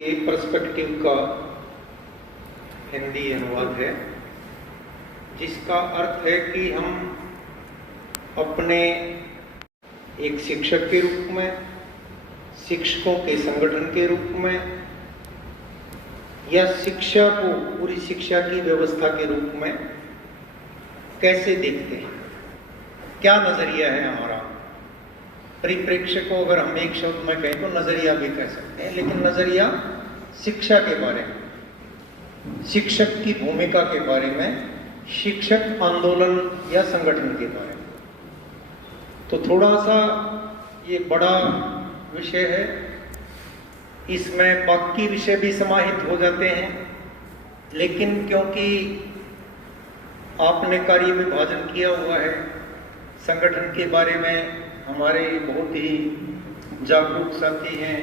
एक पर्सपेक्टिव का हिंदी अनुवाद है जिसका अर्थ है कि हम अपने एक शिक्षक के रूप में, शिक्षकों के संगठन के रूप में या शिक्षा को पूरी शिक्षा की व्यवस्था के रूप में कैसे देखते हैं, क्या नजरिया है हमारा। परिप्रेक्ष्य को अगर हम एक शब्द में कहें तो नजरिया भी कह सकते हैं, लेकिन नजरिया शिक्षा के बारे में, शिक्षक की भूमिका के बारे में, शिक्षक आंदोलन या संगठन के बारे में। तो थोड़ा सा ये बड़ा विषय है, इसमें बाकी विषय भी समाहित हो जाते हैं, लेकिन क्योंकि आपने कार्य विभाजन किया हुआ है, संगठन के बारे में हमारे बहुत ही जागरूक साथी हैं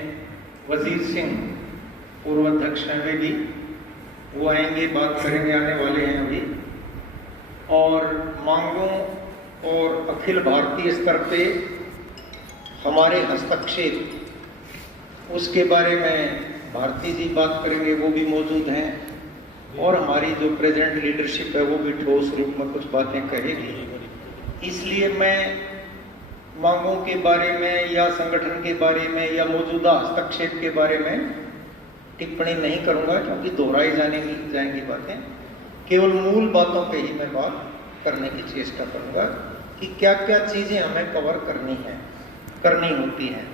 वजीर सिंह, पूर्व अध्यक्ष हैं वे भी, वो आएंगे, बात करेंगे, आने वाले हैं अभी। और मांगों और अखिल भारतीय स्तर पे हमारे हस्तक्षेप, उसके बारे में भारती जी बात करेंगे, वो भी मौजूद हैं। और हमारी जो प्रेजेंट लीडरशिप है वो भी ठोस रूप में कुछ बातें कहेगी। इसलिए मैं मांगों के बारे में या संगठन के बारे में या मौजूदा हस्तक्षेप के बारे में टिप्पणी नहीं करूंगा, क्योंकि दोहराई जाएंगी बातें। केवल मूल बातों पे ही मैं बात करने की चेष्टा करूंगा कि क्या क्या चीजें हमें कवर करनी होती हैं।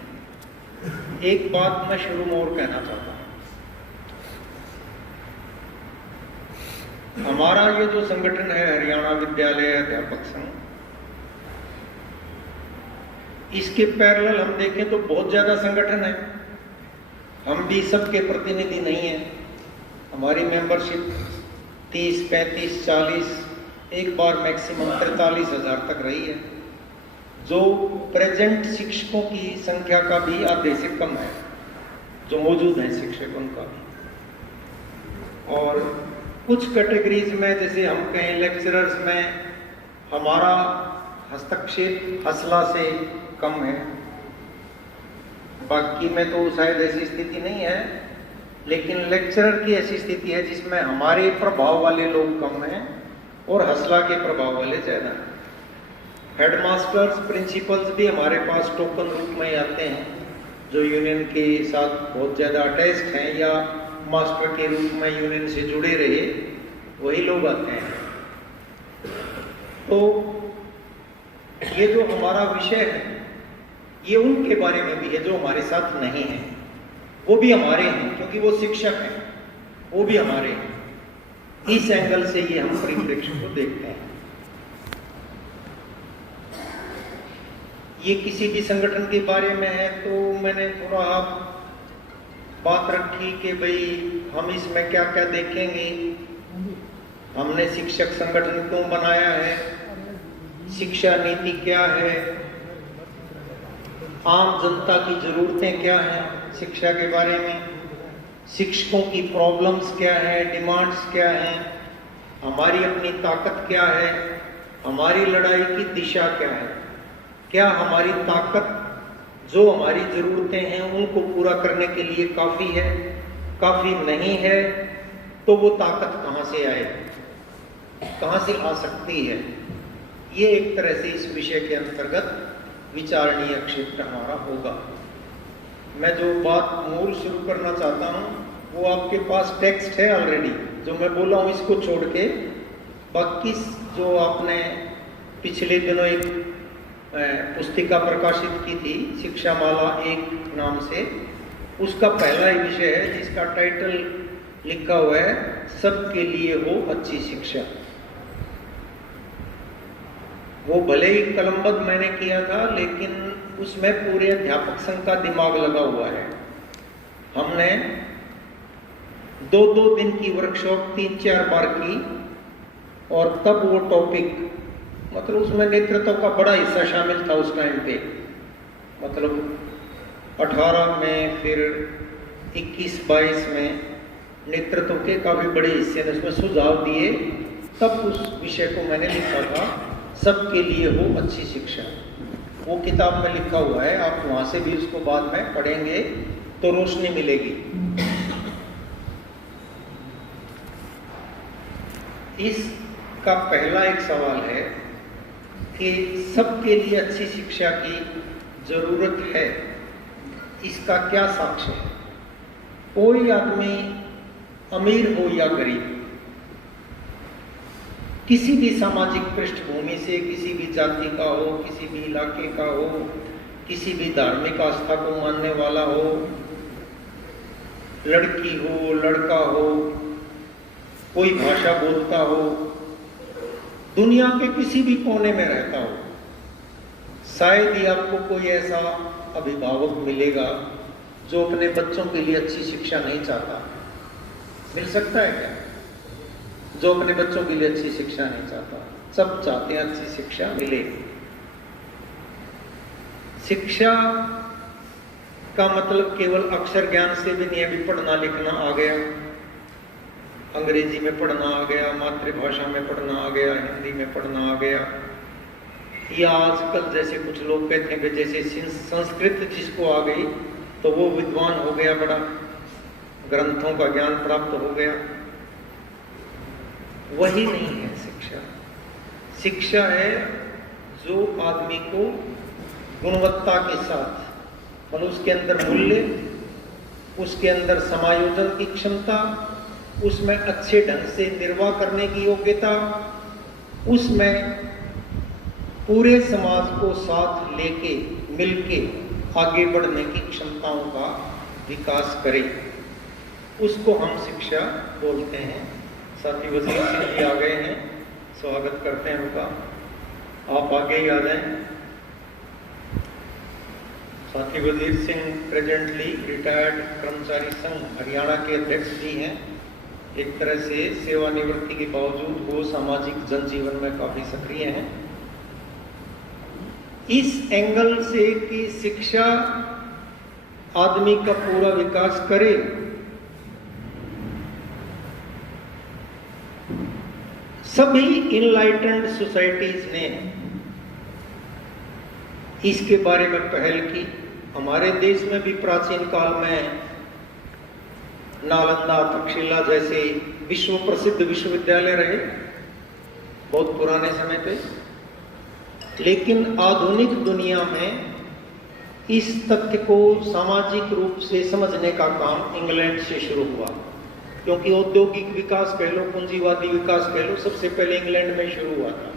एक बात मैं शुरू में और कहना चाहता हूं, हमारा ये जो संगठन है हरियाणा विद्यालय अध्यापक संघ, इसके पैरेलल हम देखें तो बहुत ज्यादा संगठन है। हम भी सबके प्रतिनिधि नहीं हैं। हमारी मेंबरशिप 30, 35, 40, एक बार मैक्सिमम 43,000 तक रही है, जो प्रेजेंट शिक्षकों की संख्या का भी आधे से कम है, जो मौजूद हैं शिक्षक उनका भी। और कुछ कैटेगरीज में, जैसे हम कहें लेक्चरर्स में, हमारा हस्तक्षेप हसला से कम है। बाकी में तो शायद ऐसी स्थिति नहीं है, लेकिन लेक्चरर की ऐसी स्थिति है जिसमें हमारे प्रभाव वाले लोग कम हैं और हसला के प्रभाव वाले ज्यादा हैं। हेडमास्टर्स, प्रिंसिपल्स भी हमारे पास टोकन रूप में आते हैं, जो यूनियन के साथ बहुत ज्यादा अटैच्ड हैं या मास्टर के रूप में यूनियन से जुड़े रहे, वही लोग आते हैं। तो ये जो हमारा विषय है ये उनके बारे में भी है जो हमारे साथ नहीं है, वो भी हमारे हैं क्योंकि वो शिक्षक हैं, वो भी हमारे हैं। इस एंगल से ये हम परिप्रेक्ष्य को देखते हैं। ये किसी भी संगठन के बारे में है तो मैंने थोड़ा बात रखी कि भाई हम इसमें क्या क्या देखेंगे, हमने शिक्षक संगठन क्यों बनाया है, शिक्षा नीति क्या है, आम जनता की जरूरतें क्या हैं शिक्षा के बारे में, शिक्षकों की प्रॉब्लम्स क्या है, डिमांड्स क्या हैं, हमारी अपनी ताकत क्या है, हमारी लड़ाई की दिशा क्या है, क्या हमारी ताकत जो हमारी जरूरतें हैं उनको पूरा करने के लिए काफ़ी है, काफ़ी नहीं है, तो वो ताकत कहाँ से आए, कहाँ से आ सकती है। ये एक तरह से इस विषय के अंतर्गत विचारणीय क्षेत्र हमारा होगा। मैं जो बात मूल शुरू करना चाहता हूँ वो आपके पास टेक्स्ट है ऑलरेडी, जो मैं बोला हूँ इसको छोड़ के बाकी जो आपने पिछले दिनों एक पुस्तिका प्रकाशित की थी शिक्षा माला 1 नाम से, उसका पहला ही विषय है जिसका टाइटल लिखा हुआ है सबके लिए हो अच्छी शिक्षा। वो भले ही कलमबद्ध मैंने किया था, लेकिन उसमें पूरे अध्यापक संघ का दिमाग लगा हुआ है। हमने 2-2 दिन की वर्कशॉप 3-4 बार की और तब वो टॉपिक, मतलब उसमें नेतृत्व का बड़ा हिस्सा शामिल था उस टाइम पे, मतलब 18 में, फिर 21-22 में नेतृत्व के काफी बड़े हिस्से ने उसमें सुझाव दिए। तब उस विषय को मैंने लिखा था सबके लिए हो अच्छी शिक्षा। वो किताब में लिखा हुआ है, आप वहाँ से भी उसको बाद में पढ़ेंगे तो रोशनी मिलेगी। इसका पहला एक सवाल है कि सबके लिए अच्छी शिक्षा की जरूरत है, इसका क्या साक्ष्य है? कोई आदमी अमीर हो या गरीब, किसी भी सामाजिक पृष्ठभूमि से, किसी भी जाति का हो, किसी भी इलाके का हो, किसी भी धार्मिक आस्था को मानने वाला हो, लड़की हो, लड़का हो, कोई भाषा बोलता हो, दुनिया के किसी भी कोने में रहता हो, शायद ही आपको कोई ऐसा अभिभावक मिलेगा जो अपने बच्चों के लिए अच्छी शिक्षा नहीं चाहता। मिल सकता है क्या? जो अपने बच्चों के लिए अच्छी शिक्षा नहीं चाहता। सब चाहते हैं अच्छी शिक्षा मिले। शिक्षा का मतलब केवल अक्षर ज्ञान से भी नहीं, अभी पढ़ना लिखना आ गया, अंग्रेजी में पढ़ना आ गया, मातृभाषा में पढ़ना आ गया, हिंदी में पढ़ना आ गया, या आजकल जैसे कुछ लोग कहते हैं कि जैसे संस्कृत जिसको आ गई तो वो विद्वान हो गया, बड़ा ग्रंथों का ज्ञान प्राप्त हो गया। वही नहीं है शिक्षा। शिक्षा है जो आदमी को गुणवत्ता के साथ, और उसके अंदर मूल्य, उसके अंदर समायोजन की क्षमता, उसमें अच्छे ढंग से निर्वाह करने की योग्यता, उसमें पूरे समाज को साथ लेके मिलके आगे बढ़ने की क्षमताओं का विकास करे, उसको हम शिक्षा बोलते हैं। साथी वजीर सिंह जी आ गए हैं, स्वागत करते हैं उनका। आप आगे ही आ जाएं। साथी वजीर सिंह प्रेजेंटली रिटायर्ड कर्मचारी संघ हरियाणा के अध्यक्ष भी हैं। एक तरह से सेवानिवृत्ति के बावजूद वो सामाजिक जनजीवन में काफी सक्रिय हैं। इस एंगल से कि शिक्षा आदमी का पूरा विकास करे, सभी इनलाइटेंड सोसाइटीज ने इसके बारे में पहल की। हमारे देश में भी प्राचीन काल में नालंदा, तक्षशिला जैसे विश्व प्रसिद्ध विश्वविद्यालय रहे, बहुत पुराने समय पे। लेकिन आधुनिक दुनिया में इस तथ्य को सामाजिक रूप से समझने का काम इंग्लैंड से शुरू हुआ, क्योंकि औद्योगिक विकास कह लो, पूंजीवादी विकास कह लो, सबसे पहले इंग्लैंड में शुरू हुआ था।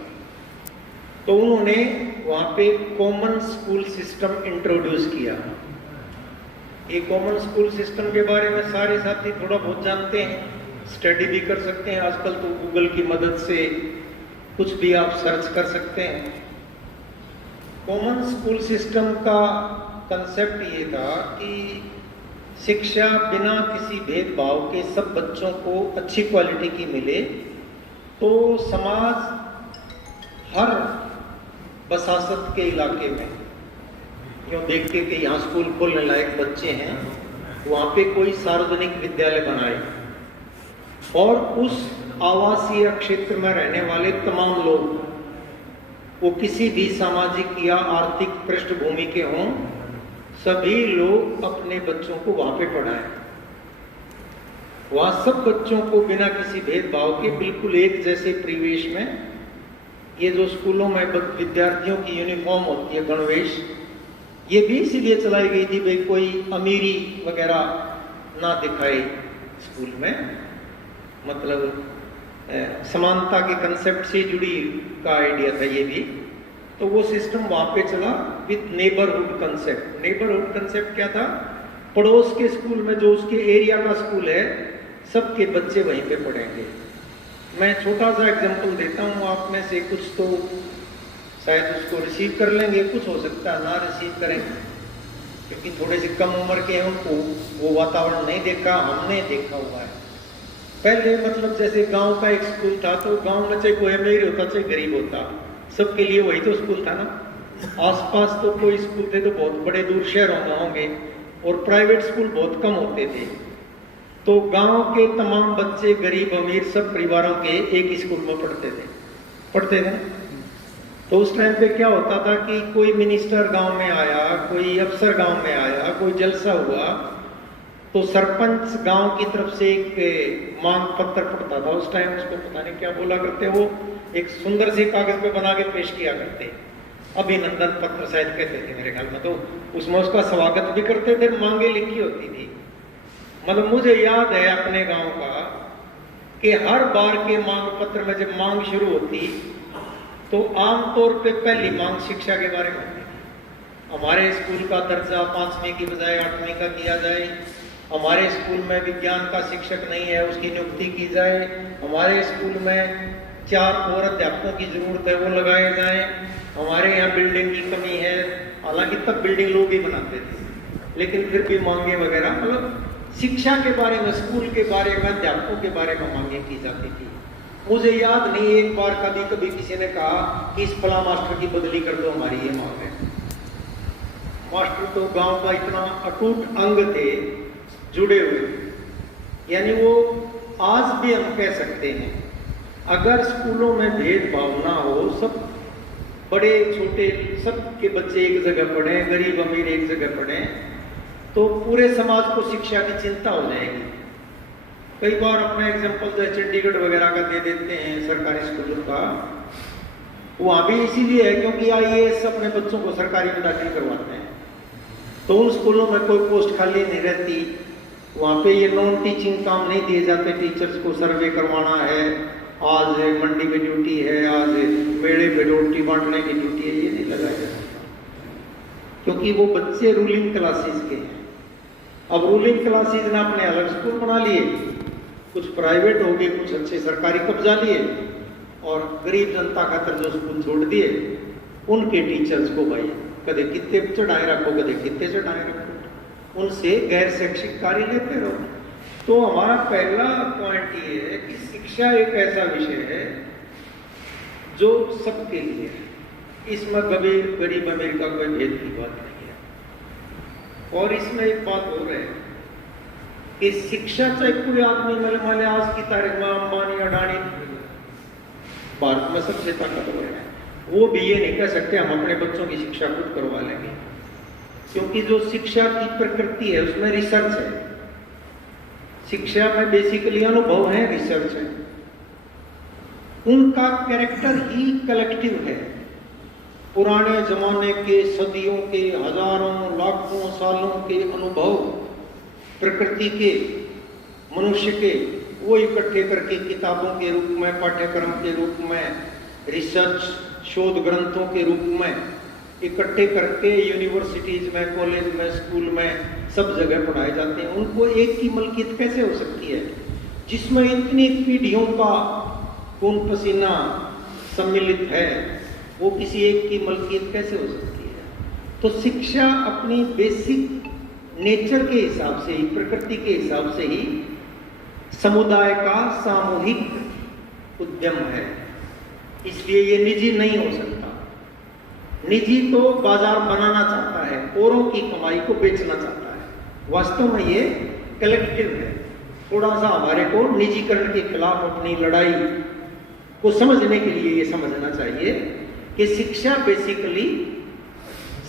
तो उन्होंने वहाँ पे कॉमन स्कूल सिस्टम इंट्रोड्यूस किया। ये कॉमन स्कूल सिस्टम के बारे में सारे साथी थोड़ा बहुत जानते हैं, स्टडी भी कर सकते हैं। आजकल तो गूगल की मदद से कुछ भी आप सर्च कर सकते हैं। कॉमन स्कूल सिस्टम का कंसेप्ट ये था कि शिक्षा बिना किसी भेदभाव के सब बच्चों को अच्छी क्वालिटी की मिले, तो समाज हर बसासत के इलाके में क्यों देखते कि यहाँ स्कूल खोलने लायक बच्चे हैं, वहाँ पे कोई सार्वजनिक विद्यालय बनाए और उस आवासीय क्षेत्र में रहने वाले तमाम लोग, वो किसी भी सामाजिक या आर्थिक पृष्ठभूमि के हों, सभी लोग अपने बच्चों को वहाँ पे पढ़ाएं। वहाँ सब बच्चों को बिना किसी भेदभाव के बिल्कुल एक जैसे परिवेश में, ये जो स्कूलों में विद्यार्थियों की यूनिफॉर्म होती है, गणवेश, ये भी इसीलिए चलाई गई थी भाई कोई अमीरी वगैरह ना दिखाए स्कूल में, मतलब समानता के कंसेप्ट से जुड़ी का आइडिया था ये भी। तो वो सिस्टम वहाँ पे चला with neighbourhood concept. Neighbourhood concept क्या था? पड़ोस के स्कूल में जो उसके एरिया का स्कूल है, सबके बच्चे वहीं पे पढ़ेंगे। मैं छोटा सा एग्जांपल देता हूँ, आप में से कुछ तो शायद उसको रिसीव कर लेंगे, कुछ हो सकता है ना रिसीव करेंगे, क्योंकि थोड़े से कम उम्र के हैं, उनको वो वातावरण नहीं देखा, हमने देखा हुआ है। पहले मतलब जैसे गांव का एक स्कूल था, तो गांव में चाहे कोई अमीर होता चाहे गरीब होता, सबके लिए वही तो स्कूल था ना। आसपास तो कोई स्कूल थे तो बहुत बड़े दूर शहरों में होंगे, और प्राइवेट स्कूल बहुत कम होते थे। तो गांव के तमाम बच्चे, गरीब अमीर सब परिवारों के एक स्कूल में पढ़ते थे। तो उस टाइम पे क्या होता था कि कोई मिनिस्टर गांव में आया, कोई अफसर गांव में आया, कोई जलसा हुआ, तो तो सरपंच गांव की तरफ से एक मांग पत्र पड़ता था, उस टाइम उसको पता नहीं क्या बोला करते, वो एक सुंदर से कागज पे बना के पेश किया करते, अभिनंदन पत्र शायद कहते थे मेरे ख्याल में। तो उसमें उसका स्वागत भी करते थे, मांगे लिखी होती थी। मतलब मुझे याद है अपने गांव का कि हर बार के मांग पत्र में जब मांग शुरू होती तो आमतौर पे पहली मांग शिक्षा के बारे में होती थी। हमारे स्कूल का दर्जा 5वीं की बजाय 8वीं का किया जाए, हमारे स्कूल में विज्ञान का शिक्षक नहीं है उसकी नियुक्ति की जाए, हमारे स्कूल में 4 और अध्यापकों की जरूरत है वो लगाए जाए, हमारे यहाँ बिल्डिंग की कमी है। हालांकि तब बिल्डिंग लोग ही बनाते थे, लेकिन फिर भी मांगे वगैरह, मतलब शिक्षा के बारे में, स्कूल के बारे में, अध्यापकों के बारे में मांगे की जाती थी। मुझे याद नहीं एक बार कभी किसी ने कहा कि इस फला मास्टर की बदली कर दो, हमारी ये मांग है। मास्टर तो गांव का इतना अटूट अंग थे, जुड़े हुए, यानी वो आज भी हम कह सकते हैं अगर स्कूलों में भेदभाव ना हो, सब बड़े छोटे सबके बच्चे एक जगह पढ़े, गरीब अमीर एक जगह पढ़े, तो पूरे समाज को शिक्षा की चिंता हो जाएगी। कई बार अपना एग्जाम्पल जो चंडीगढ़ वगैरह का दे देते हैं सरकारी स्कूलों का, वहाँ भी इसीलिए है क्योंकि IAS अपने बच्चों को सरकारी में दाखिल करवाते हैं, तो उन स्कूलों में कोई पोस्ट खाली नहीं रहती। वहाँ पे ये नॉन टीचिंग काम नहीं दिए जाते, टीचर्स को सर्वे करवाना है, आज मंडी में ड्यूटी है, आज मेले पे रोटी बांटने की ड्यूटी है, ये नहीं लगाया जा सकता क्योंकि वो बच्चे रूलिंग क्लासेस के हैं। अब रूलिंग क्लासेस ने अपने अलग स्कूल बना लिए, कुछ प्राइवेट हो गए, कुछ अच्छे सरकारी कब्जा लिए, और गरीब जनता खातर जो स्कूल छोड़ दिए, उनके टीचर्स को भाई कदे कितने चढ़ाए रखो, कदे कितने चढ़ाए रखो, उनसे गैर शैक्षिक कार्य लेते रहो। तो हमारा पहला पॉइंट ये है कि शिक्षा एक ऐसा विषय है जो सबके लिए है, इसमें कभी गरीब अमीर का कोई भेद की बात नहीं है। और इसमें एक बात और है कि शिक्षा चाहे कोई आदमी मान आज की तारीख में अंबानी अडानी भारत में सबसे ताकतवर है, वो भी ये नहीं कह सकते हम अपने बच्चों की शिक्षा खुद करवा लेंगे, क्योंकि जो शिक्षा की प्रकृति है उसमें रिसर्च है। शिक्षा में बेसिकली अनुभव है, रिसर्च है, उनका कैरेक्टर ही कलेक्टिव है। पुराने जमाने के, सदियों के, हजारों लाखों सालों के अनुभव प्रकृति के, मनुष्य के, वो इकट्ठे करके किताबों के रूप में, पाठ्यक्रम के रूप में, रिसर्च शोध ग्रंथों के रूप में इकट्ठे करके यूनिवर्सिटीज में, कॉलेज में, स्कूल में सब जगह पढ़ाए जाते हैं। उनको एक की मलकियत कैसे हो सकती है जिसमें इतनी पीढ़ियों का खून पसीना सम्मिलित है, वो किसी एक की मलकियत कैसे हो सकती है? तो शिक्षा अपनी बेसिक नेचर के हिसाब से ही, प्रकृति के हिसाब से ही समुदाय का सामूहिक उद्यम है, इसलिए ये निजी नहीं हो सकता। निजी तो बाजार बनाना चाहता है, औरों की कमाई को बेचना चाहता है, वास्तव में ये कलेक्टिव है। थोड़ा सा हमारे को निजीकरण के खिलाफ अपनी लड़ाई को समझने के लिए ये समझना चाहिए कि शिक्षा बेसिकली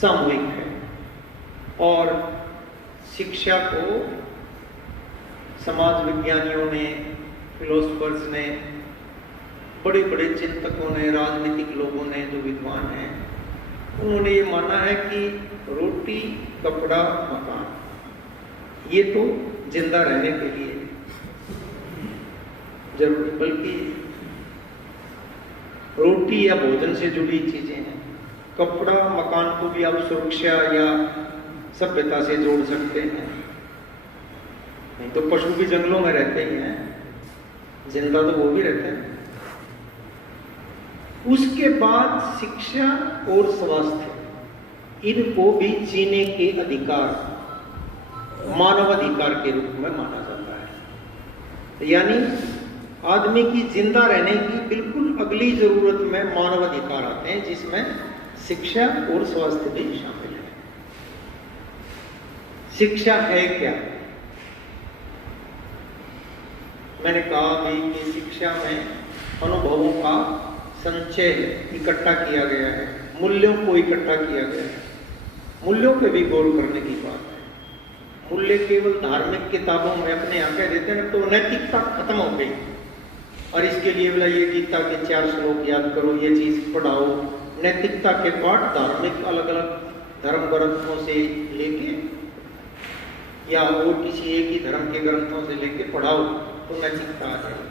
सामूहिक है, और शिक्षा को समाज विज्ञानियों ने, फिलोसफर्स ने, बड़े बड़े चिंतकों ने, राजनीतिक लोगों ने, जो विद्वान हैं, उन्होंने ये माना है कि रोटी, कपड़ा, मकान, ये तो जिंदा रहने के लिए जरूरी, बल्कि रोटी या भोजन से जुड़ी चीजें हैं। कपड़ा, मकान को भी आप सुरक्षा या सभ्यता से जोड़ सकते हैं, नहीं तो पशु भी जंगलों में रहते ही हैं, जिंदा तो वो भी रहते हैं। उसके बाद शिक्षा और स्वास्थ्य, इनको भी जीने के अधिकार, मानव अधिकार के रूप में माना जाता है। यानी आदमी की जिंदा रहने की बिल्कुल अगली जरूरत में मानव अधिकार आते हैं, जिसमें शिक्षा और स्वास्थ्य भी शामिल है। शिक्षा है क्या? मैंने कहा भी कि शिक्षा में अनुभवों का संचय इकट्ठा किया गया है, मूल्यों को इकट्ठा किया गया है। मूल्यों पे भी गौर करने की बात है। मूल्य केवल धार्मिक किताबों में अपने यहाँ कह देते हैं तो नैतिकता खत्म हो गई। और इसके लिए बोला ये गीता के 4 श्लोक याद करो, ये चीज पढ़ाओ। नैतिकता के पाठ धार्मिक अलग अलग धर्म ग्रंथों से लेके या और किसी एक ही धर्म के ग्रंथों से लेके पढ़ाओ तो नैतिकता आ जाएगी।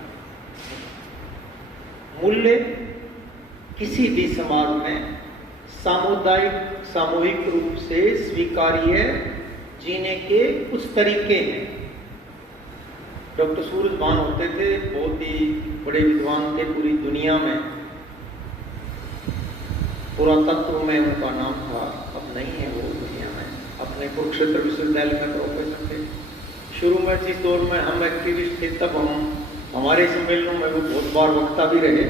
मूल्य किसी भी समाज में सामूहिक रूप से स्वीकार्य जीने के कुछ तरीके हैं। डॉक्टर सूरजभान होते थे, बहुत ही बड़े विद्वान थे पूरी दुनिया में, पुरातत्व में उनका नाम था, अब नहीं है वो दुनिया में। अपने कुरुक्षेत्र विश्वविद्यालय में प्रोफेसर थे। शुरू में जिस दौर में हम एक्टिविस्ट थे तब हमारे सम्मेलनों में वो बहुत बार वक्ता भी रहे।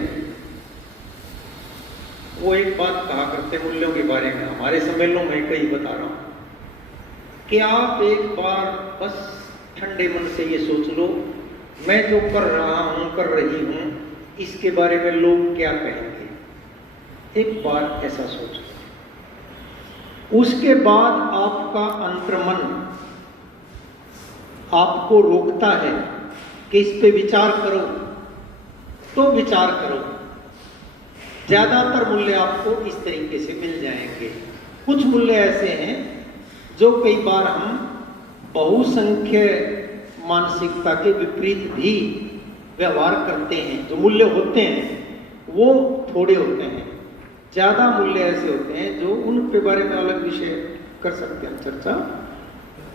वो एक बात कहा करते मूल्यों के बारे में, हमारे सम्मेलनों में कई बता रहा हूं कि आप एक बार बस ठंडे मन से ये सोच लो, मैं जो कर रहा हूं कर रही हूं इसके बारे में लोग क्या कहेंगे। एक बार ऐसा सोच लो, उसके बाद आपका अंतर्मन आपको रोकता है कि इस पे विचार करो, तो विचार करो। ज्यादातर मूल्य आपको इस तरीके से मिल जाएंगे। कुछ मूल्य ऐसे हैं जो कई बार हम बहुसंख्य मानसिकता के विपरीत भी व्यवहार करते हैं। जो मूल्य होते हैं वो थोड़े होते हैं, ज्यादा मूल्य ऐसे होते हैं जो उनके बारे में अलग विषय कर सकते हैं चर्चा।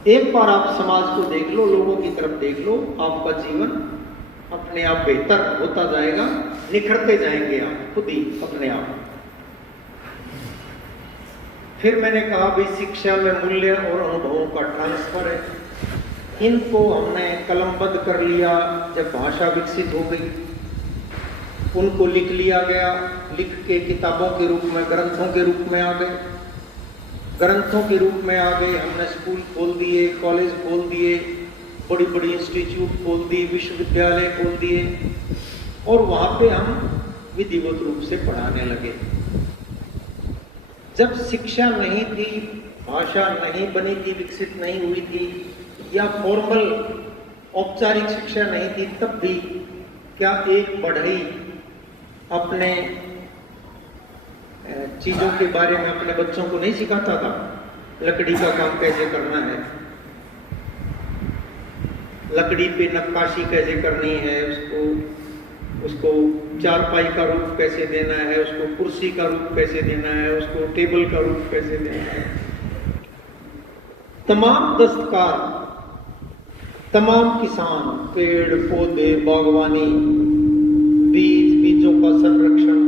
एक बार आप समाज को देख लो, लोगों की तरफ देख लो, आपका जीवन अपने आप बेहतर होता जाएगा, निखरते जाएंगे आप खुद ही अपने आप। फिर मैंने कहा भाई शिक्षा में मूल्य और अनुभवों का ट्रांसफर है। इनको हमने कलमबद्ध कर लिया जब भाषा विकसित हो गई, उनको लिख लिया गया, लिख के किताबों के रूप में, ग्रंथों के रूप में आ गए, ग्रंथों के रूप में आ गए। हमने स्कूल खोल दिए, कॉलेज खोल दिए, बड़ी बड़ी इंस्टीट्यूट खोल दी, विश्वविद्यालय खोल दिए और वहां पे हम विधिवत रूप से पढ़ाने लगे। जब शिक्षा नहीं थी, भाषा नहीं बनी थी, विकसित नहीं हुई थी, या फॉर्मल औपचारिक शिक्षा नहीं थी, तब भी क्या एक बढ़ई अपने चीजों के बारे में अपने बच्चों को नहीं सिखाता था? लकड़ी का काम कैसे करना है, लकड़ी पे नक्काशी कैसे करनी है, उसको चारपाई का रूप कैसे देना है, उसको कुर्सी का रूप कैसे देना है, उसको टेबल का रूप कैसे देना है। तमाम दस्तकार, तमाम किसान, पेड़ पौधे, बागवानी, बीजों का संरक्षण,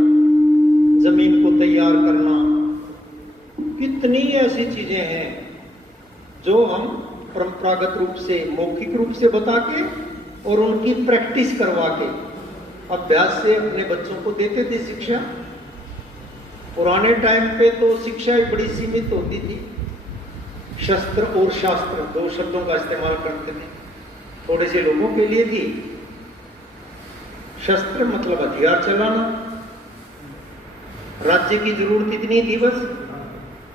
जमीन को तैयार करना, कितनी ऐसी चीजें हैं जो हम परंपरागत रूप से, मौखिक रूप से बता के और उनकी प्रैक्टिस करवा के, अभ्यास से अपने बच्चों को देते थे शिक्षा। पुराने टाइम पे तो शिक्षा बड़ी सीमित होती थी। शस्त्र और शास्त्र 2 शब्दों का इस्तेमाल करते थे, थोड़े से लोगों के लिए थी। शस्त्र मतलब हथियार चलाना, राज्य की जरूरत इतनी थी बस,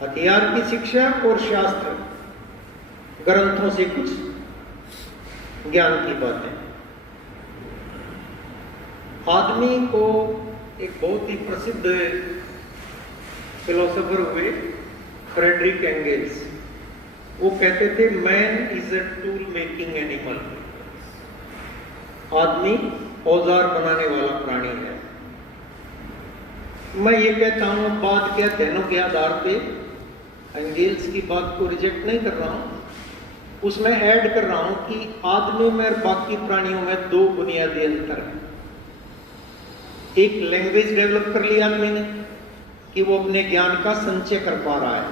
हथियार की शिक्षा और शास्त्र, ग्रंथों से कुछ ज्ञान की बातें। आदमी को एक बहुत ही प्रसिद्ध फिलोसोफर हुए फ्रेडरिक एंगल्स, वो कहते थे man is a tool making animal. आदमी औजार बनाने वाला प्राणी है। मैं ये कहता हूं, बात के अध्ययनों के आधार पे एंगल्स की बात को रिजेक्ट नहीं कर रहा हूं, उसमें ऐड कर रहा हूं कि आदमी में और बाकी प्राणियों में 2 बुनियादी अंतर हैं। एक लैंग्वेज डेवलप कर लिया आदमी ने कि वो अपने ज्ञान का संचय कर पा रहा है,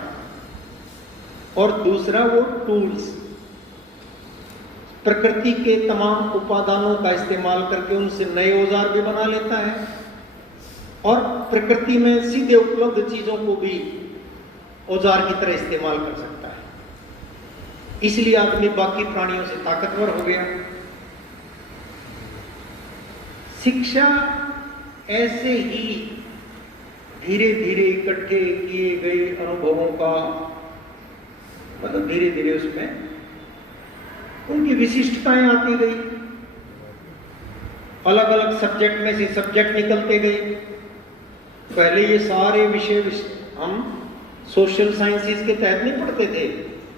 और दूसरा वो टूल्स, प्रकृति के तमाम उपादानों का इस्तेमाल करके उनसे नए औजार भी बना लेता है और प्रकृति में सीधे उपलब्ध चीजों को भी औजार की तरह इस्तेमाल कर सकता है। इसलिए आदमी बाकी प्राणियों से ताकतवर हो गया। शिक्षा ऐसे ही धीरे धीरे इकट्ठे किए गए अनुभवों का, मतलब धीरे धीरे उसमें उनकी विशिष्टताएं आती गई, अलग अलग सब्जेक्ट में से सब्जेक्ट निकलते गए। पहले ये सारे विषय हम सोशल साइंसेस के तहत नहीं पढ़ते थे,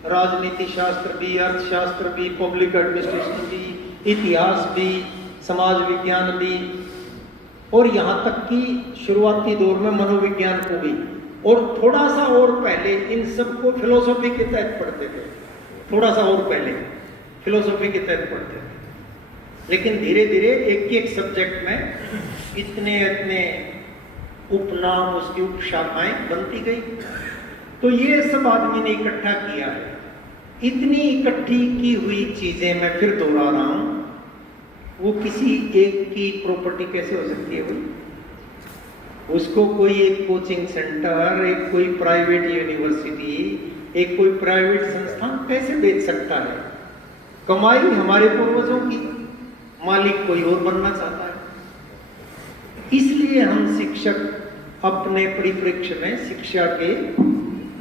राजनीति शास्त्र भी, अर्थशास्त्र भी, पब्लिक एडमिनिस्ट्रेशन भी, इतिहास भी, समाज विज्ञान भी, और यहाँ तक कि शुरुआती दौर में मनोविज्ञान को भी, और थोड़ा सा और पहले इन सबको फिलोसॉफी के तहत पढ़ते थे, थोड़ा सा और पहले फिलोसॉफी के तहत पढ़ते थे। लेकिन धीरे धीरे एक एक सब्जेक्ट में इतने इतने उपनाम, उसकी उपशाखाएं बनती गई। तो ये सब आदमी ने इकट्ठा किया है। इतनी इकट्ठी की हुई चीजें मैं फिर दोहरा रहा हूं, वो किसी एक की प्रॉपर्टी कैसे हो सकती है भाई? उसको कोई एक कोचिंग सेंटर, एक कोई प्राइवेट यूनिवर्सिटी, एक कोई प्राइवेट संस्थान कैसे बेच सकता है? कमाई हमारे पूर्वजों की, मालिक कोई और बनना चाहता है। इसलिए हम शिक्षक अपने परिप्रेक्ष्य में शिक्षा के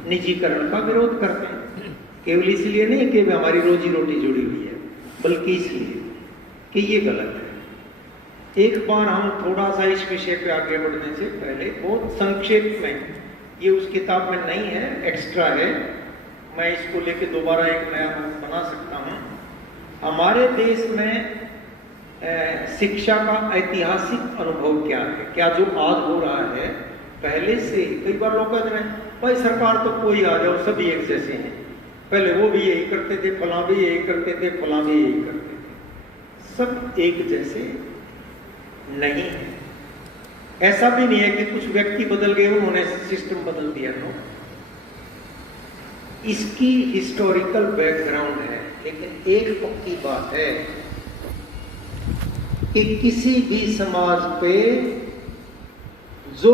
निजीकरण का विरोध करते हैं। केवल इसलिए नहीं कि हमारी रोजी रोटी जुड़ी हुई है, बल्कि इसलिए कि ये गलत है। एक बार हम थोड़ा सा इस विषय पे आगे बढ़ने से पहले बहुत संक्षेप में, ये उस किताब में नहीं है, एक्स्ट्रा है, मैं इसको लेके दोबारा एक नया बना सकता हूँ। हमारे देश में शिक्षा का ऐतिहासिक अनुभव क्या है, क्या जो आज हो रहा है पहले से? कई बार लोग कहते हैं भाई सरकार तो कोई आ जाओ सभी एक जैसे हैं, पहले वो भी यही करते थे, फलां भी यही करते थे, फलां भी यही करते थे। सब एक जैसे नहीं है। ऐसा भी नहीं है कि कुछ व्यक्ति बदल गए, उन्होंने सिस्टम बदल दिया। तो इसकी हिस्टोरिकल बैकग्राउंड है। लेकिन एक पक्की बात है कि किसी भी समाज पे जो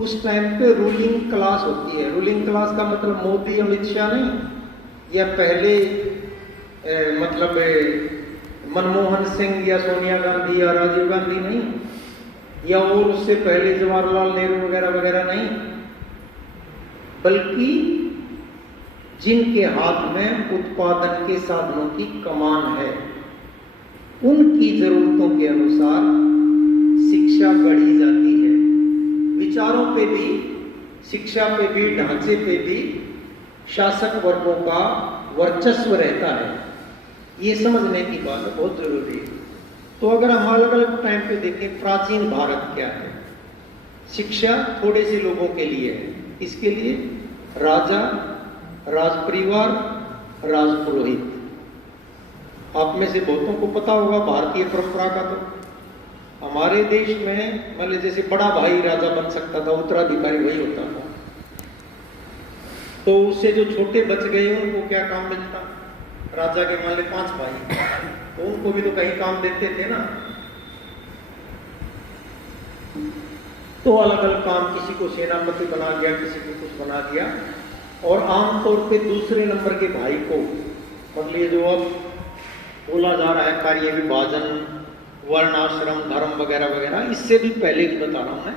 उस टाइम पे रूलिंग क्लास होती है, रूलिंग क्लास का मतलब मोदी अमित शाह नहीं, या पहले मतलब मनमोहन सिंह या सोनिया गांधी या राजीव गांधी नहीं, या और उससे पहले जवाहरलाल नेहरू वगैरह वगैरह नहीं, बल्कि जिनके हाथ में उत्पादन के साधनों की कमान है, उनकी जरूरतों के अनुसार शिक्षा गढ़ी जाती है। विचारों पे भी, शिक्षा पे भी, ढांचे पे भी शासक वर्गों का वर्चस्व रहता है। ये समझने की बात बहुत जरूरी है। तो अगर हम अलग अलग टाइम पे देखें, प्राचीन भारत क्या है? शिक्षा थोड़े से लोगों के लिए है। इसके लिए राजा, राजपरिवार, राजपुरोहित। आप में से बहुतों को पता होगा भारतीय परंपरा का। तो हमारे देश में मान लीजिए जैसे बड़ा भाई राजा बन सकता था, उत्तराधिकारी वही होता था। तो उससे जो छोटे बच गए उनको क्या काम मिलता? राजा के मान ली 5 भाई, तो उनको भी तो कहीं काम देते थे ना। तो अलग अलग काम, किसी को सेनापति बना दिया, किसी को कुछ बना दिया। और आमतौर पे दूसरे नंबर के भाई को, मतलब जो अब बोला जा रहा है कार्य विभाजन, वर्ण आश्रम, धर्म वगैरह वगैरह, इससे भी पहले की बता रहा हूं मैं।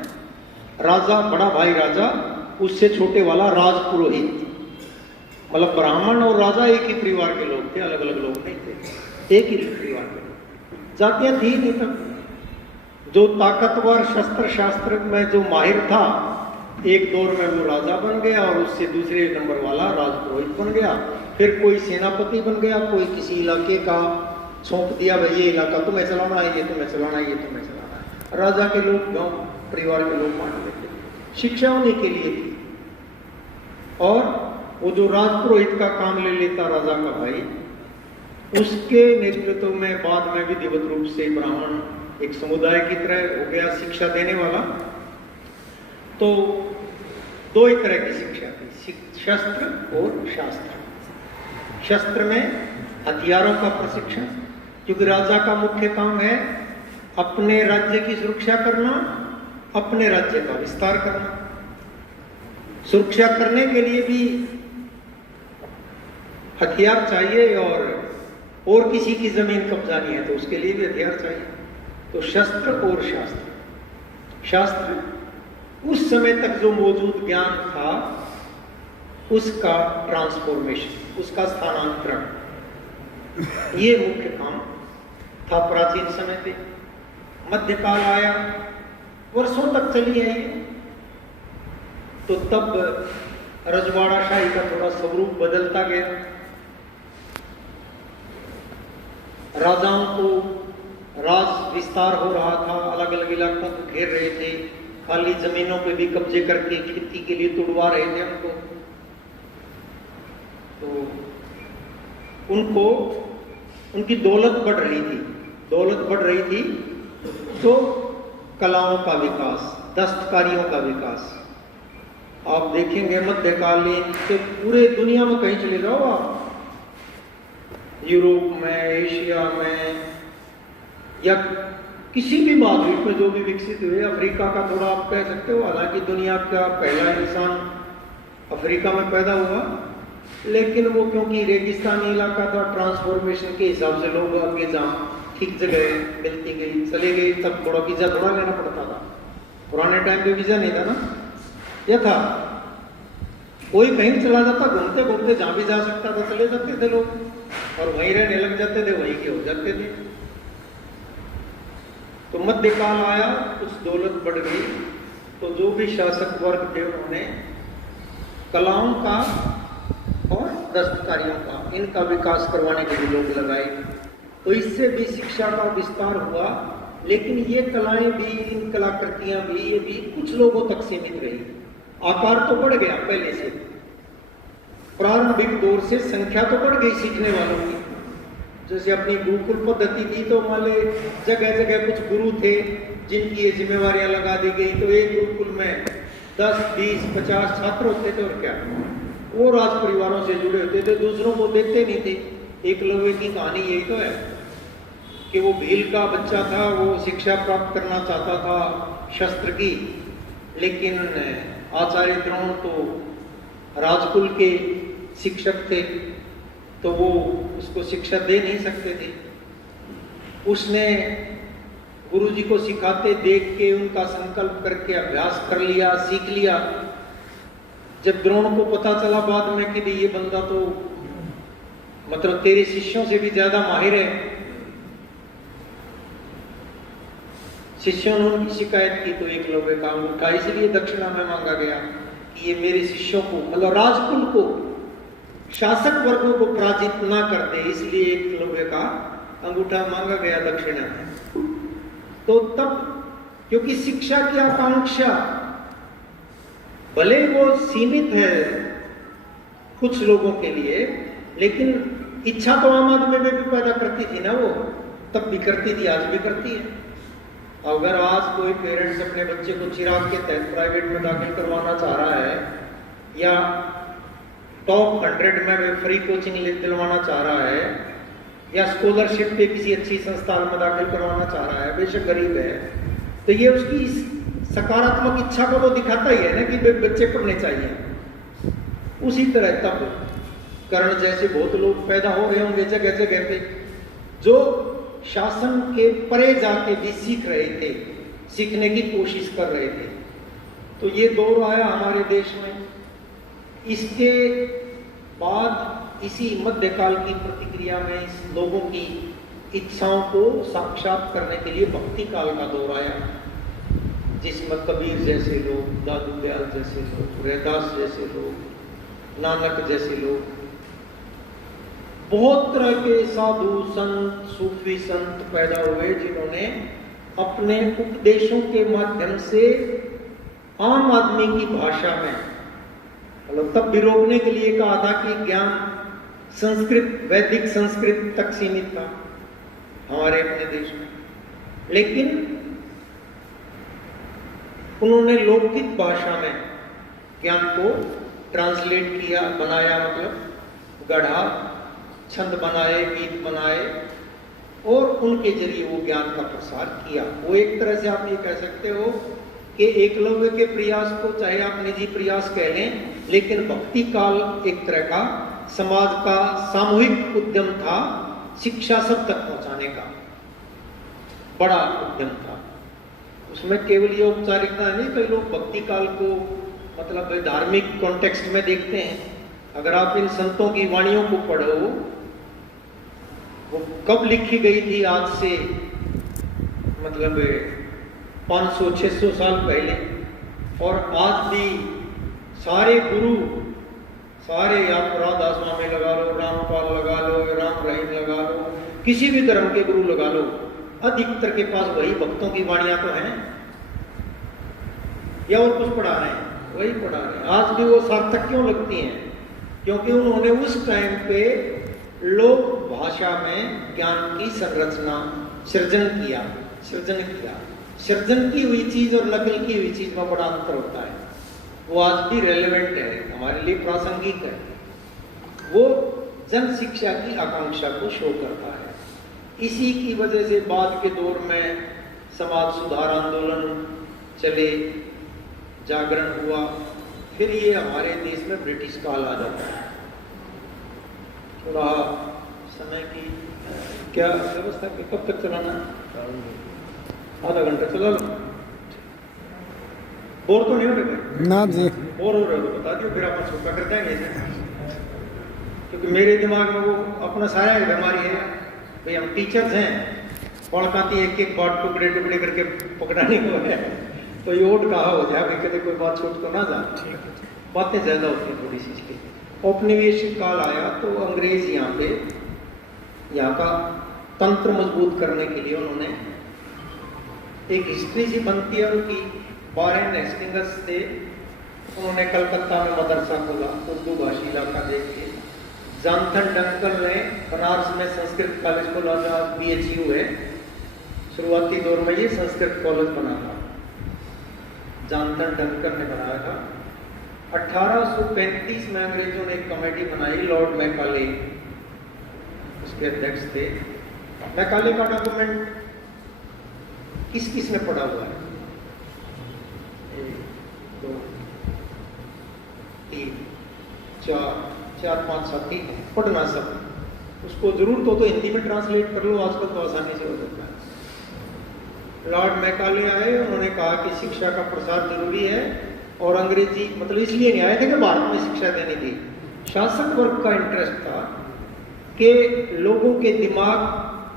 राजा, बड़ा भाई राजा, उससे छोटे वाला राजपुरोहित। मतलब ब्राह्मण और राजा एक ही परिवार के लोग थे, अलग अलग लोग नहीं थे, एक ही परिवार के लोग। जातियां थी नहीं तब। जो ताकतवर शस्त्र शास्त्र में जो माहिर था, एक दौर में वो राजा बन गया और उससे दूसरे नंबर वाला राजपुरोहित बन गया। फिर कोई सेनापति बन गया, कोई किसी इलाके का सौंप दिया, भाई ये इलाका तुम्हें चलाना है, ये तुम्हें चलाना है, ये तुम्हें चलाना है। राजा के लोग, गांव परिवार के लोग मान लेते। शिक्षा होने के लिए थी। और वो जो राजपुरोहित का काम ले लेता राजा का भाई, उसके नेतृत्व में बाद में विधिवत रूप से ब्राह्मण एक समुदाय की तरह हो गया, शिक्षा देने वाला। तो दो ही तरह की शिक्षा थी, शस्त्र और शास्त्र। शस्त्र में हथियारों का प्रशिक्षण, क्योंकि राजा का मुख्य काम है अपने राज्य की सुरक्षा करना, अपने राज्य का विस्तार करना। सुरक्षा करने के लिए भी हथियार चाहिए, और किसी की जमीन कब्जानी है तो उसके लिए भी हथियार चाहिए। तो शस्त्र और शास्त्र। शास्त्र उस समय तक जो मौजूद ज्ञान था उसका ट्रांसफॉर्मेशन, उसका स्थानांतरण। ये मुख्य काम था प्राचीन समय पे। मध्यकाल आया, वर्षों तक चली है ये, तो तब रजवाड़ाशाही का थोड़ा स्वरूप बदलता गया। राजाओं को राज विस्तार हो रहा था, अलग अलग इलाकों को घेर रहे थे, खाली जमीनों पे भी कब्जे करके खेती के लिए तुड़वा रहे थे उनको। तो उनको उनकी दौलत बढ़ रही थी, तो कलाओं का विकास, दस्तकारियों का विकास। आप देखेंगे मध्यकालीन के पूरे दुनिया में कहीं चले जाओ आप, यूरोप में, एशिया में, या किसी भी महाद्वीप में जो भी विकसित हुए, अफ्रीका का थोड़ा आप कह सकते हो, हालांकि दुनिया का पहला इंसान अफ्रीका में पैदा हुआ, लेकिन वो क्योंकि रेगिस्तानी इलाका था, ट्रांसफॉर्मेशन के हिसाब से लोग आगे जहाँ ठीक जगह मिलती गई, चले गए, तब थोड़ा वीजा थोड़ा लेना पड़ता था। पुराने टाइम पे वीजा नहीं था ना, यह था कोई कहीं चला जाता, घूमते घूमते जहां भी जा सकता था चले जाते थे लोग, और वहीं रहने लग जाते थे, वहीं के हो जाते थे। तो मध्यकाल आया, कुछ दौलत बढ़ गई, तो जो भी शासक वर्ग थे उन्होंने कलाओं का और दस्तकारियों का, इनका विकास करवाने के लिए लोग लगाए। तो इससे भी शिक्षा का विस्तार हुआ, लेकिन ये कलाएं भी, इन कलाकृतियां भी, ये भी कुछ लोगों तक सीमित रही। आकार तो बढ़ गया पहले से, प्रारंभिक दौर से संख्या तो बढ़ गई सीखने वालों की। जैसे अपनी गुरुकुल पद्धति थी, तो मान ले जगह जगह कुछ गुरु थे जिनकी ये जिम्मेवारियां लगा दी गई, तो एक गुरुकुल में 10, 20, 50 छात्र होते थे, और क्या वो राज परिवारों से जुड़े होते थे, दूसरों को देते नहीं थे। एकलव्य की कहानी यही तो है कि वो भील का बच्चा था, वो शिक्षा प्राप्त करना चाहता था शस्त्र की, लेकिन आचार्य द्रोण तो राजकुल के शिक्षक थे, तो वो उसको शिक्षा दे नहीं सकते थे। उसने गुरुजी को सिखाते देख के, उनका संकल्प करके अभ्यास कर लिया, सीख लिया। जब द्रोण को पता चला बाद में कि ये बंदा तो मतलब तेरे शिष्यों से भी ज्यादा माहिर है, शिष्यों ने उनकी शिकायत की, तो एकलव्य का अंगूठा इसलिए दक्षिणा में मांगा गया कि ये मेरे शिष्यों को, मतलब राजकुल को, शासक वर्गों को पराजित ना कर दे, इसलिए एकलव्य का अंगूठा मांगा गया दक्षिणा में। तो तब क्योंकि शिक्षा की आकांक्षा भले वो सीमित है कुछ लोगों के लिए, लेकिन इच्छा तो आम आदमी में भी पैदा करती थी ना, वो तब भी करती थी, आज भी करती है। अगर आज कोई पेरेंट्स अपने बच्चे को चिराग के तहत प्राइवेट में दाखिल करवाना चाह रहा है, या टॉप 100 में फ्री कोचिंग दिलवाना चाह रहा है, या स्कॉलरशिप पे किसी अच्छी संस्थान में दाखिल करवाना चाह रहा है, बेशक गरीब है, तो ये उसकी सकारात्मक इच्छा को तो दिखाता ही है ना कि बच्चे पढ़ने चाहिए। उसी तरह तब कर्ण जैसे बहुत लोग पैदा हो रहे होंगे जगह जगह पे, जो शासन के परे जाके भी सीख रहे थे, सीखने की कोशिश कर रहे थे। तो ये दौर आया हमारे देश में। इसके बाद इसी मध्यकाल की प्रतिक्रिया में इस लोगों की इच्छाओं को साक्षात करने के लिए भक्ति काल का दौर आया, जिसमें कबीर जैसे लोग, दादू दयाल जैसे लोग, रैदास जैसे लोग, नानक जैसे लोग, बहुत तरह के साधु संत, सूफी संत पैदा हुए, जिन्होंने अपने उपदेशों के माध्यम से आम आदमी की भाषा में, मतलब तब भी रोकने के लिए कहा था कि ज्ञान संस्कृत, वैदिक संस्कृत तक सीमित था हमारे अपने देश में, लेकिन उन्होंने लौकिक भाषा में ज्ञान को ट्रांसलेट किया, बनाया, मतलब गढ़ा, छंद बनाए, गीत बनाए, और उनके जरिए वो ज्ञान का प्रसार किया। वो एक तरह से आप ये कह सकते हो कि एकलव्य के प्रयास को चाहे आप निजी प्रयास कह लें, लेकिन भक्ति काल एक तरह का समाज का सामूहिक उद्यम था, शिक्षा सब तक पहुंचाने का बड़ा उद्यम था। उसमें केवल ये औपचारिकता नहीं, कई लोग भक्ति काल को मतलब धार्मिक कॉन्टेक्स्ट में देखते हैं। अगर आप इन संतों की वाणियों को पढ़ो वो कब लिखी गई थी? आज से मतलब 500-600 साल पहले। और आज भी सारे गुरु, सारे या राधा स्वामी लगा लो, रामपाल लगा लो, राम रहीम लगा लो, किसी भी धर्म के गुरु लगा लो, अधिकतर के पास वही भक्तों की वाणियां तो हैं, या और कुछ पढ़ा रहे हैं? वही पढ़ा रहे हैं। आज भी वो सार्थक क्यों लगती हैं? क्योंकि उन्होंने उस टाइम पे लोक भाषा में ज्ञान की संरचना सृजन किया। सृजन की हुई चीज और नकल की हुई चीज में बड़ा अंतर होता है। वो आज भी रेलेवेंट है, हमारे लिए प्रासंगिक है। वो जन शिक्षा की आकांक्षा को शो करता है। इसी की वजह से बाद के दौर में समाज सुधार आंदोलन चले, जागरण हुआ, फिर ये हमारे देश में ब्रिटिश काल आ जाता है। थोड़ा समय की क्या व्यवस्था, कब तक चलाना? आधा घंटा चला लो। बोर तो नहीं हो रहे? ना जी। बोर हो रहे हो तो बता दियो, फिर अपन छोटा कर देंगे इसे। क्योंकि मेरे दिमाग में वो अपना सारा बीमारी है भाई, हम टीचर्स हैं, पढ़काती एक एक बात टुकड़े टुकड़े करके पकड़ाने को है, तो ये ओट कहा हो जाए भाई, कभी कोई बात छूट तो ना जाए। बातें ज्यादा होती हैं थोड़ी सी। इसलिए औपनिवेशिक काल आया तो अंग्रेज यहाँ का तंत्र मजबूत करने के लिए उन्होंने एक हिस्ट्री सी बनती है उनकी, वारेन हेस्टिंग्स थे, उन्होंने कलकत्ता में मदरसा खोला, उर्दू भाषी इलाका देख के। जॉनथन डंकन ने बनारस में संस्कृत कॉलेज खोला, जो आज BHU है। शुरुआती दौर में ये संस्कृत कॉलेज बना था, जॉनथन डंकन ने बनाया था। 1835 में अंग्रेजों ने एक कमेटी बनाई, लॉर्ड मैकाले उसके अध्यक्ष थे। मैकाले का डॉक्यूमेंट किस किस ने पढ़ा हुआ है? 1 2 3 4 5 साथी पढ़ना सब। उसको जरूरत हो तो हिंदी में ट्रांसलेट कर लो, आजकल तो आसानी से हो सकता है। लॉर्ड मैकाले आए, उन्होंने कहा कि शिक्षा का प्रसार जरूरी है, और अंग्रेजी मतलब इसलिए नहीं आए थे कि भारत में शिक्षा देनी थी। शासक वर्ग का इंटरेस्ट था कि लोगों के दिमाग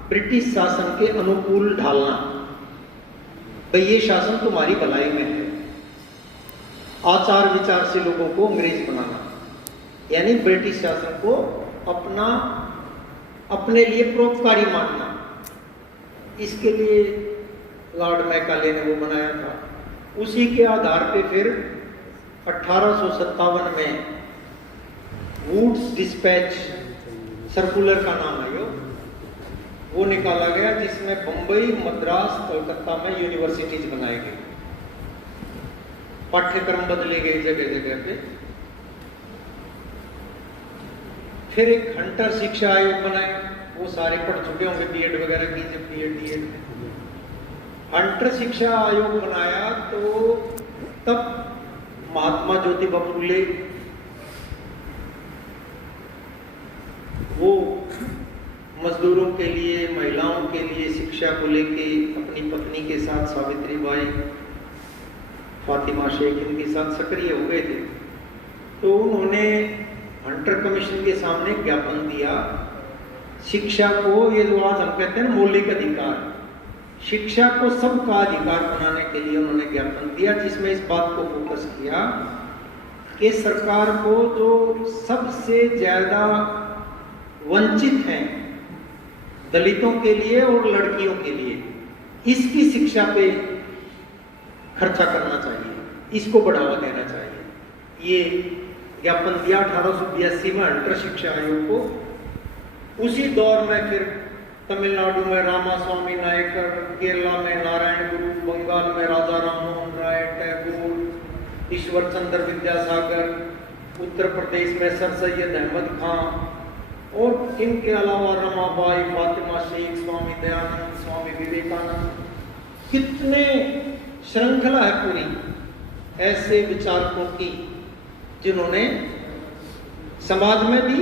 ब्रिटिश शासन के अनुकूल ढालना, भाई ये शासन तुम्हारी भलाई में है। आचार विचार से लोगों को अंग्रेज बनाना, यानी ब्रिटिश शासन को अपने लिए परोपकारी मानना। इसके लिए लॉर्ड मैकाले ने वो बनाया था। उसी के आधार पे फिर 1857 में वुड्स डिस्पैच सर्कुलर का नाम है वो निकाला गया, जिसमें बंबई, मद्रास, कलकत्ता में यूनिवर्सिटीज बनाए गए, पाठ्यक्रम बदले गए जगह जगह पे। फिर एक हंटर शिक्षा आयोग बनाया, वो सारे पढ़ चुके होंगे, B.Ed वगैरह की, जब B.Ed D.Ed। हंटर शिक्षा आयोग बनाया तो तब महात्मा ज्योतिबा फूले वो मजदूरों के लिए, महिलाओं के लिए शिक्षा को लेके अपनी पत्नी के साथ, सावित्री बाई, फातिमा शेख, इनके साथ सक्रिय हो गए थे। तो उन्होंने हंटर कमीशन के सामने ज्ञापन दिया, शिक्षा को, ये जो आज हम कहते हैं मौलिक अधिकार, शिक्षा को सबका अधिकार बनाने के लिए उन्होंने ज्ञापन दिया, जिसमें इस बात को फोकस किया कि सरकार को जो सबसे ज्यादा वंचित हैं, दलितों के लिए और लड़कियों के लिए, इसकी शिक्षा पे खर्चा करना चाहिए, इसको बढ़ावा देना चाहिए। ये ज्ञापन दिया 1882 में हंटर शिक्षा आयोग को। उसी दौर में फिर तमिलनाडु में रामास्वामी नायकर, केरला में नारायण गुरु, बंगाल में राजा राममोहन राय, टैगोर, ईश्वर चंद्र विद्यासागर, उत्तर प्रदेश में सर सैयद अहमद खां, और इनके अलावा रमाबाई, फातिमा शेख, स्वामी दयानंद, स्वामी विवेकानंद, कितने श्रृंखला है पूरी ऐसे विचारकों की, जिन्होंने समाज में भी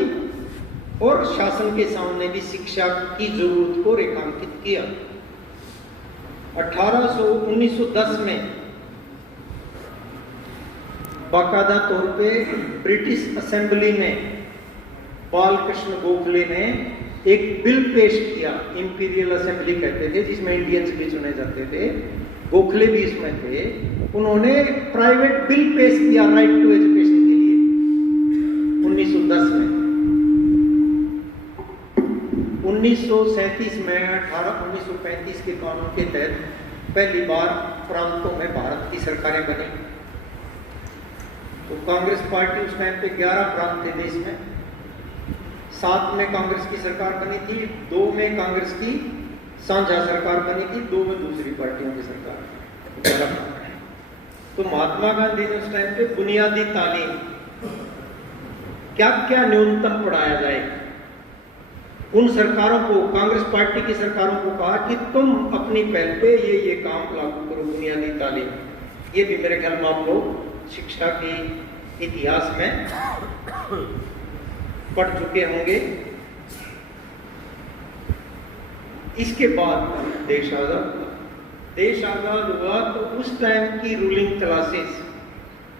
और शासन के सामने भी शिक्षा की जरूरत को रेखांकित किया। 1910 में बाकायदा तौर पे ब्रिटिश असेंबली में बालकृष्ण गोखले ने एक बिल पेश किया, इंपीरियल असेंबली कहते थे, जिसमें इंडियंस भी चुने जाते थे, गोखले भी इसमें थे। उन्होंने प्राइवेट बिल पेश किया राइट टू एजुकेशन के लिए 1910 में। 1937 में 1935 के कानून के तहत पहली बार प्रांतों में भारत की सरकारें बनी। तो कांग्रेस पार्टी उस टाइम पे 11 प्रांत थे देश में। 7 में कांग्रेस की सरकार बनी थी, 2 में कांग्रेस की साझा सरकार बनी थी, 2 में दूसरी पार्टियों की सरकार। तो महात्मा गांधी ने उस टाइम पे बुनियादी तालीम क्या क्या न्यूनतम पढ़ाया जाए, उन सरकारों को, कांग्रेस पार्टी की सरकारों को कहा कि तुम अपनी पहल पे ये काम लागू करो, बुनियादी तालीम। ये भी मेरे ख्याल में आप लोग शिक्षा के इतिहास में पढ़ चुके होंगे। इसके बाद देश आजाद हुआ तो उस टाइम की रूलिंग क्लासेस,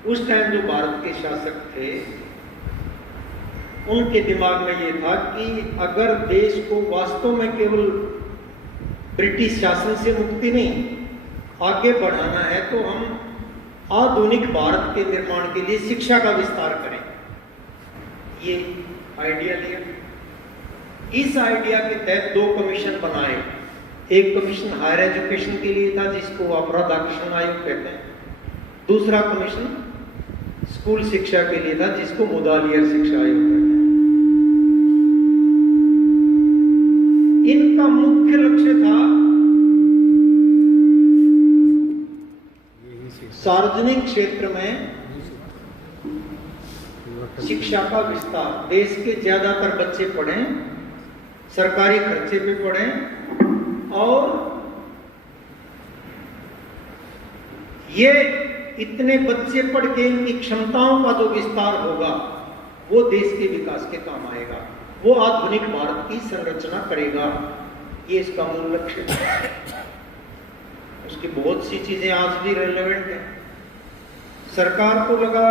उस टाइम जो भारत के शासक थे, उनके दिमाग में ये था कि अगर देश को वास्तव में केवल ब्रिटिश शासन से मुक्ति नहीं आगे बढ़ाना है तो हम आधुनिक भारत के निर्माण के लिए शिक्षा का विस्तार करें। ये आइडिया लिया। इस आइडिया के तहत 2 कमीशन बनाए। एक कमीशन हायर एजुकेशन के लिए था, जिसको आप राधाकृष्णन आयोग कहते हैं। दूसरा कमीशन स्कूल शिक्षा के लिए था, जिसको मुदालियर शिक्षा आयोग कहते हैं। इनका मुख्य लक्ष्य था सार्वजनिक क्षेत्र में शिक्षा का विस्तार। देश के ज्यादातर बच्चे पढ़ें, सरकारी खर्चे पे पढ़ें, और ये इतने बच्चे पढ़ के इनकी क्षमताओं का जो विस्तार होगा वो देश के विकास के काम आएगा, वो आधुनिक भारत की संरचना करेगा। ये इसका मूल लक्ष्य है। उसकी बहुत सी चीजें आज भी रेलेवेंट हैं। सरकार को लगा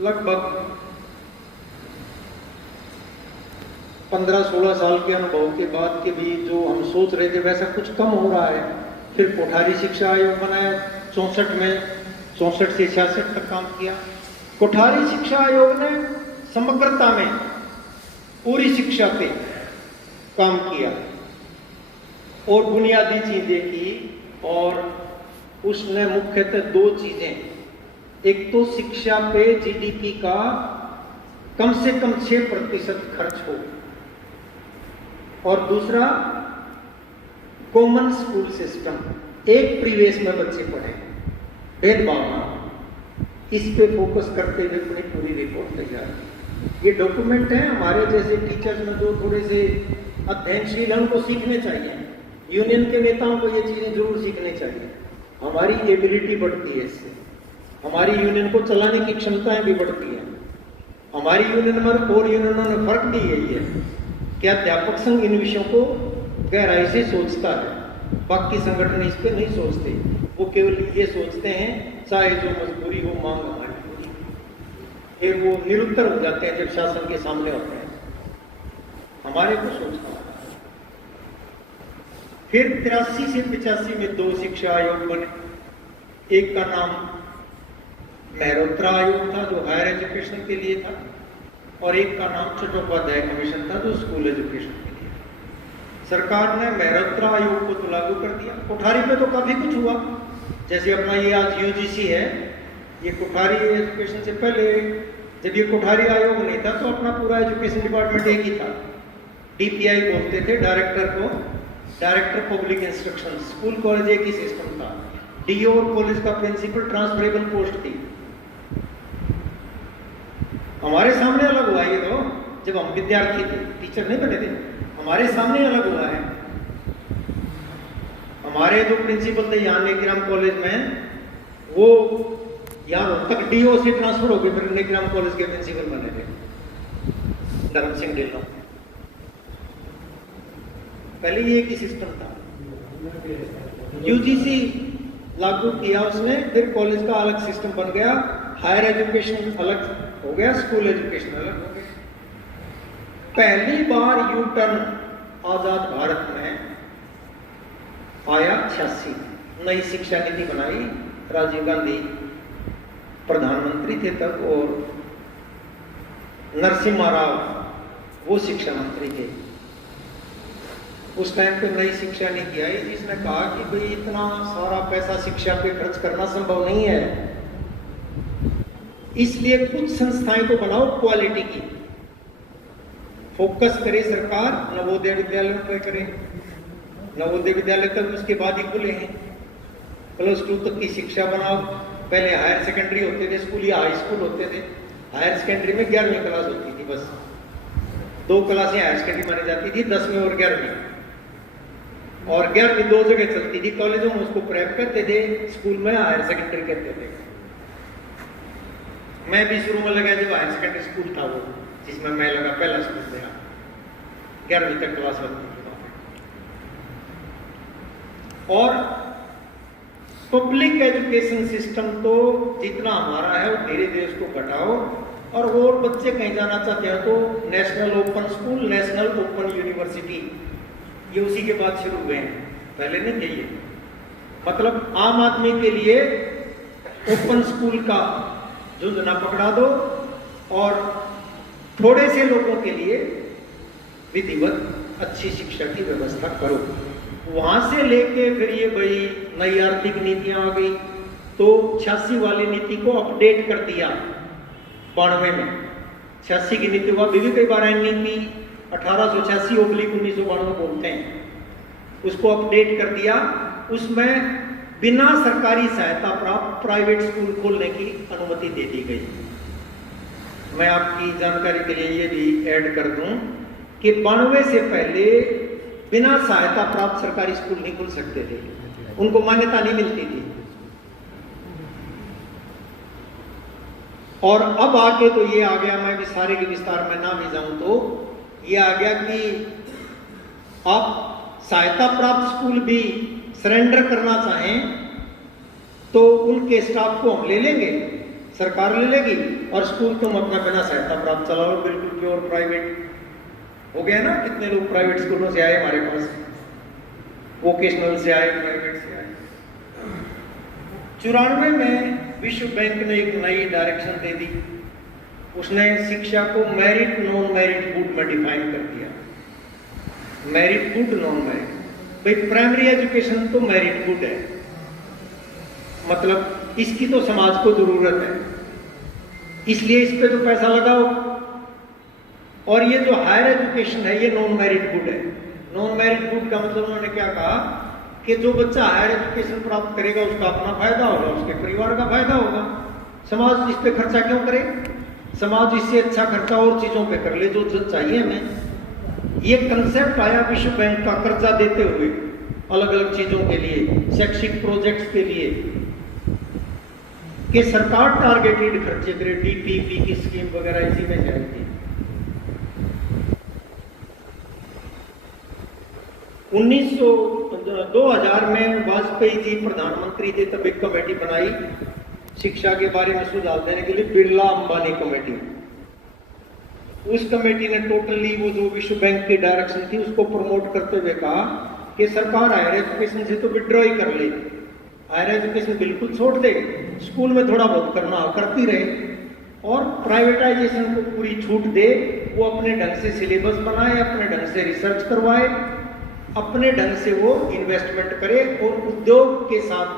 लगभग 15-16 साल के अनुभव के बाद के भी जो हम सोच रहे थे वैसा कुछ कम हो रहा है। फिर कोठारी शिक्षा आयोग बनाया 64 में, 64 से 66 तक काम किया। कोठारी शिक्षा आयोग ने समग्रता में पूरी शिक्षा पे काम किया और बुनियादी चीजें की, और उसने मुख्यतः 2 चीजें, एक तो शिक्षा पे जीडीपी का कम से कम 6% खर्च हो, और दूसरा कॉमन स्कूल सिस्टम, एक परिवेश में बच्चे पढ़े, भेदभाव ना। इस पे फोकस करते हुए अपनी पूरी रिपोर्ट तैयार की। ये डॉक्यूमेंट है हमारे जैसे टीचर्स में जो थोड़े से अध्ययनशील हैं उनको सीखने चाहिए। यूनियन के नेताओं को ये चीजें जरूर सीखनी चाहिए। हमारी एबिलिटी बढ़ती है इससे, हमारी यूनियन को चलाने की क्षमताएं भी बढ़ती हैं। हमारी यूनियन में और यूनियनों ने फर्क भी यही है कि अध्यापक संघ इन विषयों को गहराई से सोचता है, बाकी संगठन इस पे नहीं सोचते। वो केवल ये सोचते हैं चाहे जो मजबूरी हो, मांग हमारी पूरी, फिर वो निरुत्तर हो जाते हैं जब शासन के सामने होते हैं। हमारे को सोचना है। फिर 83 से 85 में 2 शिक्षा आयोग बने। एक का नाम मेहरोत्रा आयोग था जो हायर एजुकेशन के लिए था, और एक का नाम चट्टोपाध्याय कमीशन था जो स्कूल एजुकेशन के लिए। सरकार ने मेहरोत्रा आयोग को तो लागू कर दिया। कोठारी पे तो काफी कुछ हुआ, जैसे अपना ये आज यूजीसी है, ये कोठारी एजुकेशन से पहले जब ये कोठारी आयोग नहीं था तो अपना पूरा एजुकेशन डिपार्टमेंट एक ही था। डीपीआई बोलते थे डायरेक्टर को, director public instruction. School college एक ही सिस्टम था। डीओ और कॉलेज का प्रिंसिपल ट्रांसफरेबल पोस्ट थी। हमारे सामने अलग हुआ ये तो, जब हम विद्यार्थी थे, टीचर नहीं बने थे, हमारे सामने अलग हुआ है। हमारे जो प्रिंसिपल थे यहाँ नेकीराम कॉलेज में, वो यहाँ तक डीओ से ट्रांसफर हो गए, फिर नेकीराम कॉलेज के प्रिंसिपल बने थे, धर्म सिंह ढिल्लों। पहले ये एक ही सिस्टम था। यूजीसी लागू किया उसने, फिर कॉलेज का अलग सिस्टम बन गया, हायर एजुकेशन अलग हो गया, स्कूल एजुकेशन अलग हो गया। पहली बार यू टर्न आजाद भारत में आया 86, नई शिक्षा नीति बनाई, राजीव गांधी प्रधानमंत्री थे तब और नरसिम्हा राव वो शिक्षा मंत्री थे। उस टाइम पे नई शिक्षा नीति आई जिसने कहा कि भाई इतना सारा पैसा शिक्षा पे खर्च करना संभव नहीं है, इसलिए कुछ संस्थाएं तो बनाओ क्वालिटी की, फोकस करे सरकार, नवोदय विद्यालयों पे करे। नवोदय विद्यालय तक उसके बाद ही खुले हैं, +2 तक की शिक्षा बनाओ। पहले हायर सेकेंडरी होते थे स्कूल या हाई स्कूल होते थे, हायर सेकेंडरी में 11वीं क्लास होती थी, बस 2 क्लासें हायर सेकेंडरी मानी जाती थी, 10वीं और 11वीं, और 11वीं 2 जगह चलती थी, कॉलेजों में उसको प्रेप करते थे, स्कूल में हायर सेकेंडरी कहते थे। मैं भी शुरू में लगा जब हायर सेकेंडरी स्कूल था वो, जिसमें मैं लगा पहला स्कूल गया, 11वीं तक क्लास होती थी। और पब्लिक एजुकेशन सिस्टम तो जितना हमारा है वो धीरे धीरे उसको घटाओ, और बच्चे कहीं जाना चाहते हैं तो national open school, national open university, ये उसी के बाद शुरू हुए हैं, पहले नहीं थे ये। मतलब आम आदमी के लिए ओपन स्कूल का झुंझुना पकड़ा दो और थोड़े से लोगों के लिए विधिवत अच्छी शिक्षा की व्यवस्था करो। वहां से लेके फिर ये भाई नई आर्थिक नीतियां आ गई, तो 86 वाली नीति को अपडेट कर दिया 92 में। 86 की नीति को अभी भी कई बार नीति 1886/1992 बोलते हैं, उसको अपडेट कर दिया। उसमें बिना सरकारी सहायता प्राप्त प्राइवेट स्कूल खोलने की अनुमति दे दी गई। मैं आपकी जानकारी के लिए ये भी ऐड कर दूं कि 92 से पहले बिना सहायता प्राप्त सरकारी स्कूल नहीं खुल सकते थे, उनको मान्यता नहीं मिलती थी। और अब आके तो ये आ गया, मैं भी सारे के विस्तार में ना भी जाऊं तो ये आ गया कि आप सहायता प्राप्त स्कूल भी सरेंडर करना चाहें तो उनके स्टाफ को हम ले लेंगे, सरकार ले लेगी, और स्कूल तुम अपना बिना सहायता प्राप्त चलाओ, बिल्कुल प्योर प्राइवेट हो गया ना। कितने लोग प्राइवेट स्कूलों से आए हमारे पास, वोकेशनल से आए, प्राइवेट से आए। 94 में विश्व बैंक ने एक नई डायरेक्शन दे दी, उसने शिक्षा को मेरिट नॉन मेरिट गुड में डिफाइन कर दिया। Merit good, non merit. भाई प्राइमरी एजुकेशन तो मेरिट गुड है, मतलब इसकी तो समाज को जरूरत है, इसलिए इस पे तो पैसा लगाओ। और ये जो हायर एजुकेशन है ये नॉन मेरिट गुड है। नॉन मेरिट गुड का मतलब उन्होंने क्या कहा कि जो बच्चा हायर एजुकेशन प्राप्त करेगा उसका अपना फायदा होगा, उसके परिवार का फायदा होगा, समाज इस पे खर्चा क्यों करे? समाज इससे अच्छा खर्चा और चीजों पे कर ले जो चाहिए हमें। ये कंसेप्ट आया विश्व बैंक का, कर्जा देते हुए अलग अलग चीजों के लिए, शैक्षिक प्रोजेक्ट्स के लिए, कि सरकार टारगेटेड खर्चे करे, डीपीपी की स्कीम वगैरह इसी में जाएगी। 2000 में वाजपेयी जी प्रधानमंत्री थे, तब एक कमेटी बनाई शिक्षा के बारे में सुझाव देने के लिए, बिरला अंबानी कमेटी। उस कमेटी ने टोटली वो जो विश्व बैंक की डायरेक्शन थी उसको प्रमोट करते हुए कहा कि सरकार हायर एजुकेशन से तो विड्रॉ ही कर ले, हायर एजुकेशन बिल्कुल छोड़ दे, स्कूल में थोड़ा बहुत करना करती रहे, और प्राइवेटाइजेशन को पूरी छूट दे, वो अपने ढंग से सिलेबस बनाए, अपने ढंग से रिसर्च करवाए, अपने ढंग से वो इन्वेस्टमेंट करे और उद्योग के साथ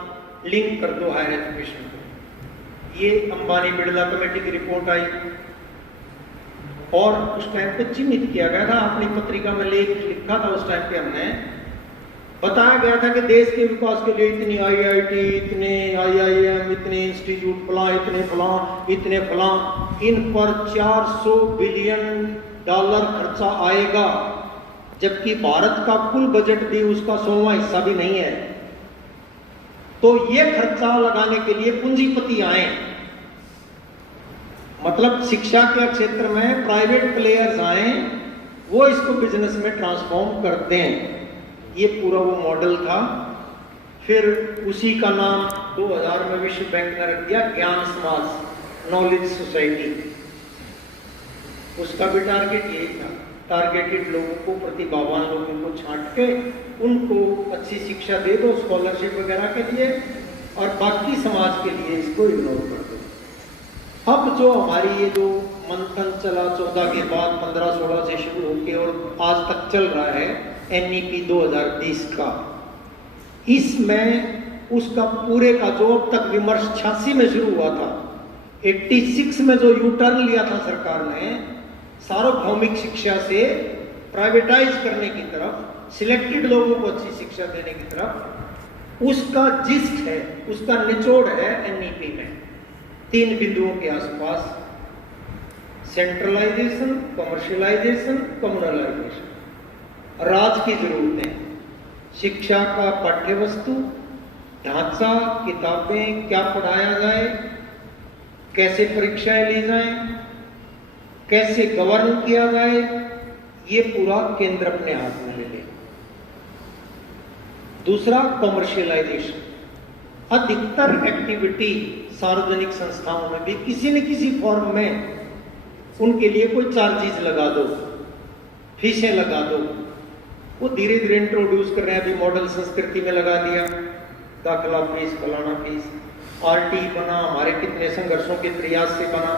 लिंक कर दो हायर एजुकेशन को। ये अंबानी बिरला कमेटी की रिपोर्ट आई और उस टाइम पे चिन्हित किया गया था, अपनी पत्रिका में लेख लिखा था उस टाइम पे, हमने बताया गया था कि देश के विकास के लिए इतनी आईआईटी, इतने आईआईएम, इतने इंस्टीट्यूट फला, इतने फला, इन पर $400 बिलियन खर्चा आएगा, जबकि भारत का कुल बजट भी उसका 100वां हिस्सा भी नहीं है। तो ये खर्चा लगाने के लिए पूंजीपति आए, मतलब शिक्षा के क्षेत्र में प्राइवेट प्लेयर्स आए, वो इसको बिजनेस में ट्रांसफॉर्म करते हैं। ये पूरा वो मॉडल था। फिर उसी का नाम 2000 में विश्व बैंक ने रख दिया ज्ञान समाज, नॉलेज सोसाइटी। उसका भी टारगेट यही था टारगेटेड लोगों को, प्रतिभावान लोगों को छांट के उनको अच्छी शिक्षा दे दो स्कॉलरशिप वगैरह के लिए, और बाकी समाज के लिए इसको इग्नोर कर दो। अब जो हमारी ये जो मंथन चला 14 के बाद 15-16 से शुरू होकर और आज तक चल रहा है NEP 2020 का, इसमें उसका पूरे का जो अब तक विमर्श 86 में शुरू हुआ था, 86 में जो यू टर्न लिया था सरकार ने सार्वभौमिक शिक्षा से प्राइवेटाइज करने की तरफ, सिलेक्टेड लोगों को अच्छी शिक्षा देने की तरफ, उसका जिस्ट है, उसका निचोड़ है NEP में 3 बिंदुओं के आसपास: सेंट्रलाइजेशन, कमर्शियलाइजेशन, कम्युनलाइजेशन। राज की जरूरतें, शिक्षा का पाठ्य वस्तु, ढांचा, किताबें, क्या पढ़ाया जाए, कैसे परीक्षाएं ली जाएं, कैसे गवर्न किया जाए, ये पूरा केंद्र अपने हाथ में ले ले। दूसरा, कमर्शियलाइजेशन। अधिकतर एक्टिविटी सार्वजनिक संस्थाओं में भी किसी न किसी फॉर्म में उनके लिए कोई चार्जेस लगा दो, फीसें लगा दो। वो धीरे धीरे इंट्रोड्यूस कर रहे हैं। अभी मॉडल संस्कृति में लगा दिया दाखला फीस, फलाना फीस। RT बना, हमारे कितने संघर्षों के प्रयास से बना।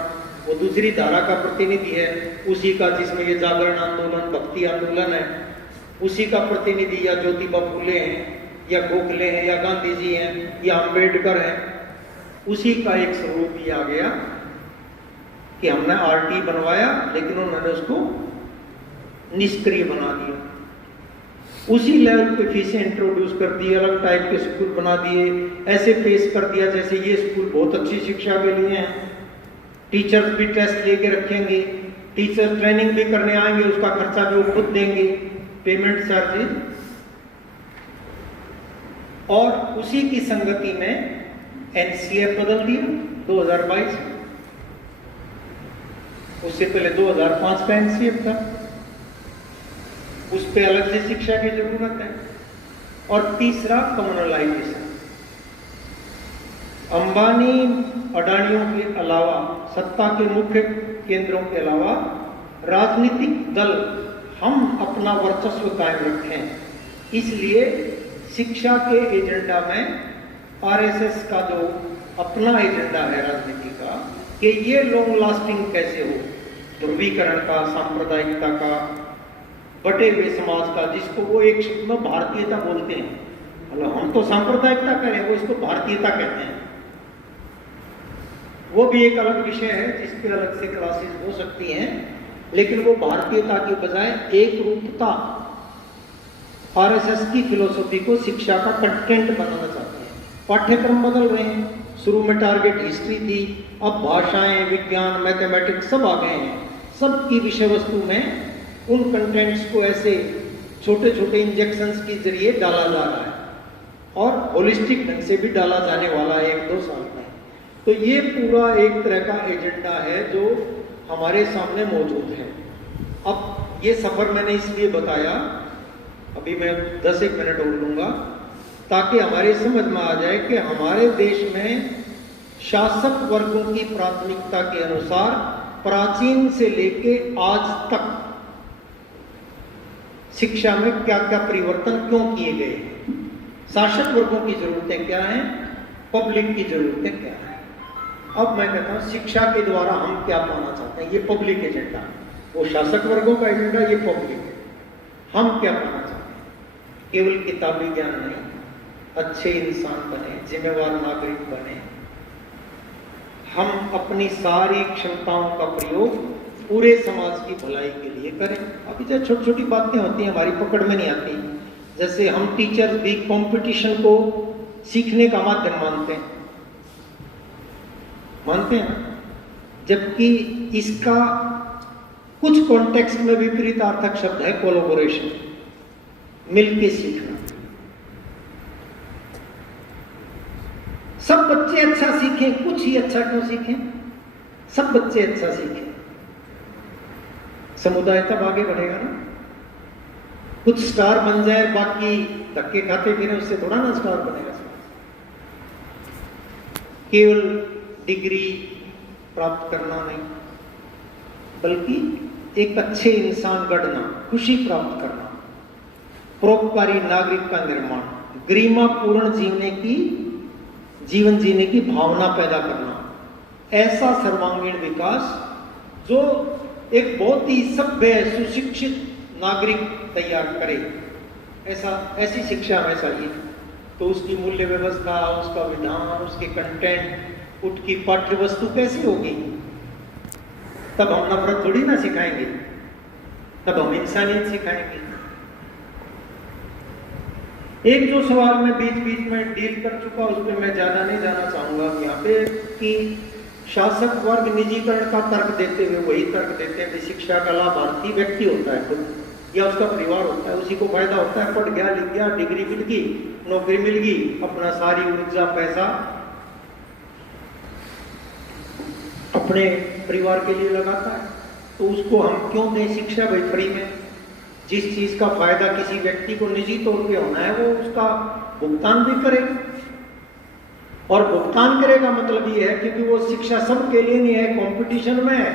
वो दूसरी धारा का प्रतिनिधि है उसी का, जिसमें ये जागरण आंदोलन, भक्ति आंदोलन है, उसी का प्रतिनिधि या ज्योतिबा फुले हैं, या गोखले हैं, या गांधी जी हैं, या अम्बेडकर हैं। उसी का एक स्वरूप ये आ गया कि हमने RT बनवाया लेकिन उन्होंने उसको निष्क्रिय बना दिया। उसी लेवल पे फीसें इंट्रोड्यूस कर दी, अलग टाइप के स्कूल बना दिए, ऐसे पेश कर दिया जैसे ये स्कूल बहुत अच्छी शिक्षा के लिए हैं। टीचर्स भी टेस्ट लेके रखेंगे, टीचर ट्रेनिंग भी करने आएंगे, उसका खर्चा भी वो खुद देंगे, पेमेंट चार्जेस। और उसी की संगति में NCF बदल दिया 2022 में। उससे पहले 2005 का NCF था, उस पे अलग से शिक्षा की जरूरत है। और तीसरा, कम्युनलाइजेशन। अंबानी अडानियों के अलावा, सत्ता के मुख्य केंद्रों के अलावा राजनीतिक दल हम अपना वर्चस्व कायम रखें, इसलिए शिक्षा के एजेंडा में RSS का जो अपना एजेंडा है राजनीति का, कि ये लॉन्ग लास्टिंग कैसे हो, ध्रुवीकरण का, सांप्रदायिकता का, बटे हुए समाज का, जिसको वो एक शब्द में भारतीयता बोलते हैं। मतलब हम तो सांप्रदायिकता कह रहे हैं, वो इसको भारतीयता कहते हैं। वो भी एक अलग विषय है जिसके अलग से क्लासेस हो सकती हैं, लेकिन वो भारतीयता की बजाय एक रूपता, RSS की फिलोसॉफी को शिक्षा का कंटेंट बनाना चाहते हैं। पाठ्यक्रम बदल रहे हैं। शुरू में टारगेट हिस्ट्री थी, अब भाषाएं, विज्ञान, मैथमेटिक्स सब आ गए हैं। सबकी विषय वस्तु में उन कंटेंट्स को ऐसे छोटे छोटे इंजेक्शंस के जरिए डाला जा रहा है, और होलिस्टिक ढंग से भी डाला जाने वाला है 1-2 साल में। तो ये पूरा एक तरह का एजेंडा है जो हमारे सामने मौजूद है। अब ये सफर मैंने इसलिए बताया, अभी मैं 10-1 मिनट और लूंगा, ताकि हमारी समझ में आ जाए कि हमारे देश में शासक वर्गों की प्राथमिकता के अनुसार प्राचीन से लेके आज तक शिक्षा में क्या क्या परिवर्तन क्यों किए गए हैं, शासक वर्गों की जरूरतें क्या हैं, पब्लिक की जरूरतें क्या हैं। अब मैं कहता हूं शिक्षा के द्वारा हम क्या पाना चाहते हैं, ये पब्लिक एजेंडा। वो शासक वर्गों का एजेंडा, ये पब्लिक है। हम क्या पाना चाहते हैं? केवल किताबी ज्ञान नहीं, अच्छे इंसान बने, जिम्मेवार नागरिक बने, हम अपनी सारी क्षमताओं का प्रयोग पूरे समाज की भलाई के लिए करें। अभी जो छोटी छोटी बातें होती हैं हमारी पकड़ में नहीं आती, जैसे हम टीचर्स भी कंपटीशन को सीखने का माध्यम मानते हैं, जबकि इसका कुछ कॉन्टेक्स्ट में विपरीत अर्थक शब्द है कोलैबोरेशन, मिलके सीखना। सब बच्चे अच्छा सीखें, कुछ ही अच्छा क्यों सीखें? सब बच्चे अच्छा सीखें, समुदाय तब आगे बढ़ेगा ना। कुछ स्टार बन जाए, बाकी धक्के खाते फिरे, उससे थोड़ा ना स्टार बनेगा। केवल डिग्री प्राप्त करना नहीं, बल्कि एक अच्छे इंसान गढ़ना, खुशी प्राप्त करना, परोपकारी नागरिक का निर्माण, गरिमापूर्ण जीवन जीने की भावना पैदा करना, ऐसा सर्वांगीण विकास जो एक बहुत ही सभ्य सुशिक्षित नागरिक तैयार करे, ऐसी शिक्षा हमें चाहिए। तो उसकी मूल्य व्यवस्था, उसका विधान, उसके कंटेंट, उसकी पाठ्य वस्तु कैसी होगी? तब हम नफरत थोड़ी ना सिखाएंगे, तब हम इंसानियत सिखाएंगे। एक जो सवाल मैं बीच बीच में डील कर चुका, उस पर मैं ज्यादा नहीं जाना चाहूंगा यहाँ पे, कि शासक वर्ग निजीकरण का तर्क देते हुए वही तर्क देते हैं कि शिक्षा का लाभार्थी व्यक्ति होता है खुद या उसका परिवार होता है, उसी को फायदा होता है। पढ़ गया, लिख गया, डिग्री मिल गई, नौकरी मिल गई, अपना सारी ऊर्जा पैसा अपने परिवार के लिए लगाता है। तो उसको हम क्यों दें शिक्षा भाई फ्री में? जिस चीज का फायदा किसी व्यक्ति को निजी तौर पे होना है वो उसका भुगतान भी करेगा, और भुगतान करेगा मतलब ये है क्योंकि वो शिक्षा सबके लिए नहीं है, कंपटीशन में है,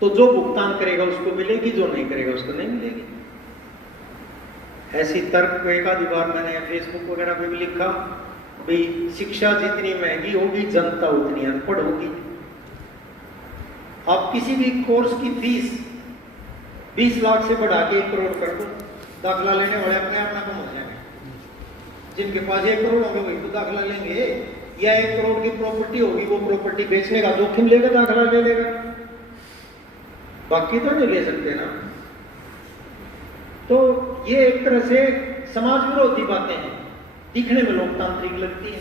तो जो भुगतान करेगा उसको मिलेगी, जो नहीं करेगा उसको नहीं मिलेगी। ऐसी तर्क एक आधी बार मैंने फेसबुक वगैरह पे भी लिखा, भाई शिक्षा जितनी महंगी होगी जनता उतनी अनपढ़ होगी। आप किसी भी कोर्स की फीस 20 लाख से बढ़ा के 1 करोड़ कर दो, दाखला लेने वाले अपने आप ना कम हो जाएंगे। जिनके पास 1 करोड़ होंगे वही तो दाखला लेंगे, या 1 करोड़ की प्रॉपर्टी होगी, वो प्रॉपर्टी बेचने का जोखिम लेगा, दाखला ले लेगा, बाकी तो नहीं ले सकते ना। तो ये एक तरह से समाज विरोधी बातें हैं, दिखने में लोकतांत्रिक लगती है।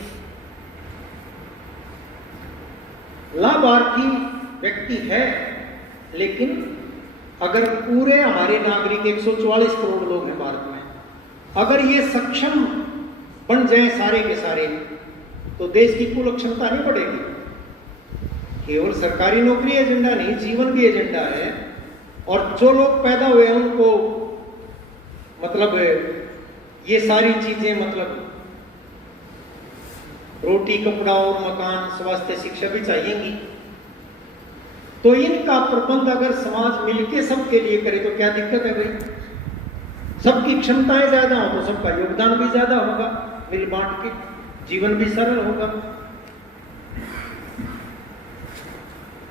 लाभार्थी व्यक्ति है, लेकिन अगर पूरे हमारे नागरिक 144 करोड़ लोग हैं भारत में, अगर ये सक्षम बन जाए सारे के सारे, तो देश की कुल क्षमता नहीं बढ़ेगी। केवल सरकारी नौकरी एजेंडा नहीं, जीवन भी एजेंडा है। और जो लोग पैदा हुए हैं उनको मतलब ये सारी चीजें, मतलब रोटी, कपड़ा और मकान, स्वास्थ्य, शिक्षा भी चाहिएगी। तो इनका प्रबंध अगर समाज मिलके सबके लिए करे तो क्या दिक्कत है भाई? सबकी क्षमताएं ज्यादा हो तो सबका योगदान भी ज्यादा होगा, मिल बांट के जीवन भी सरल होगा।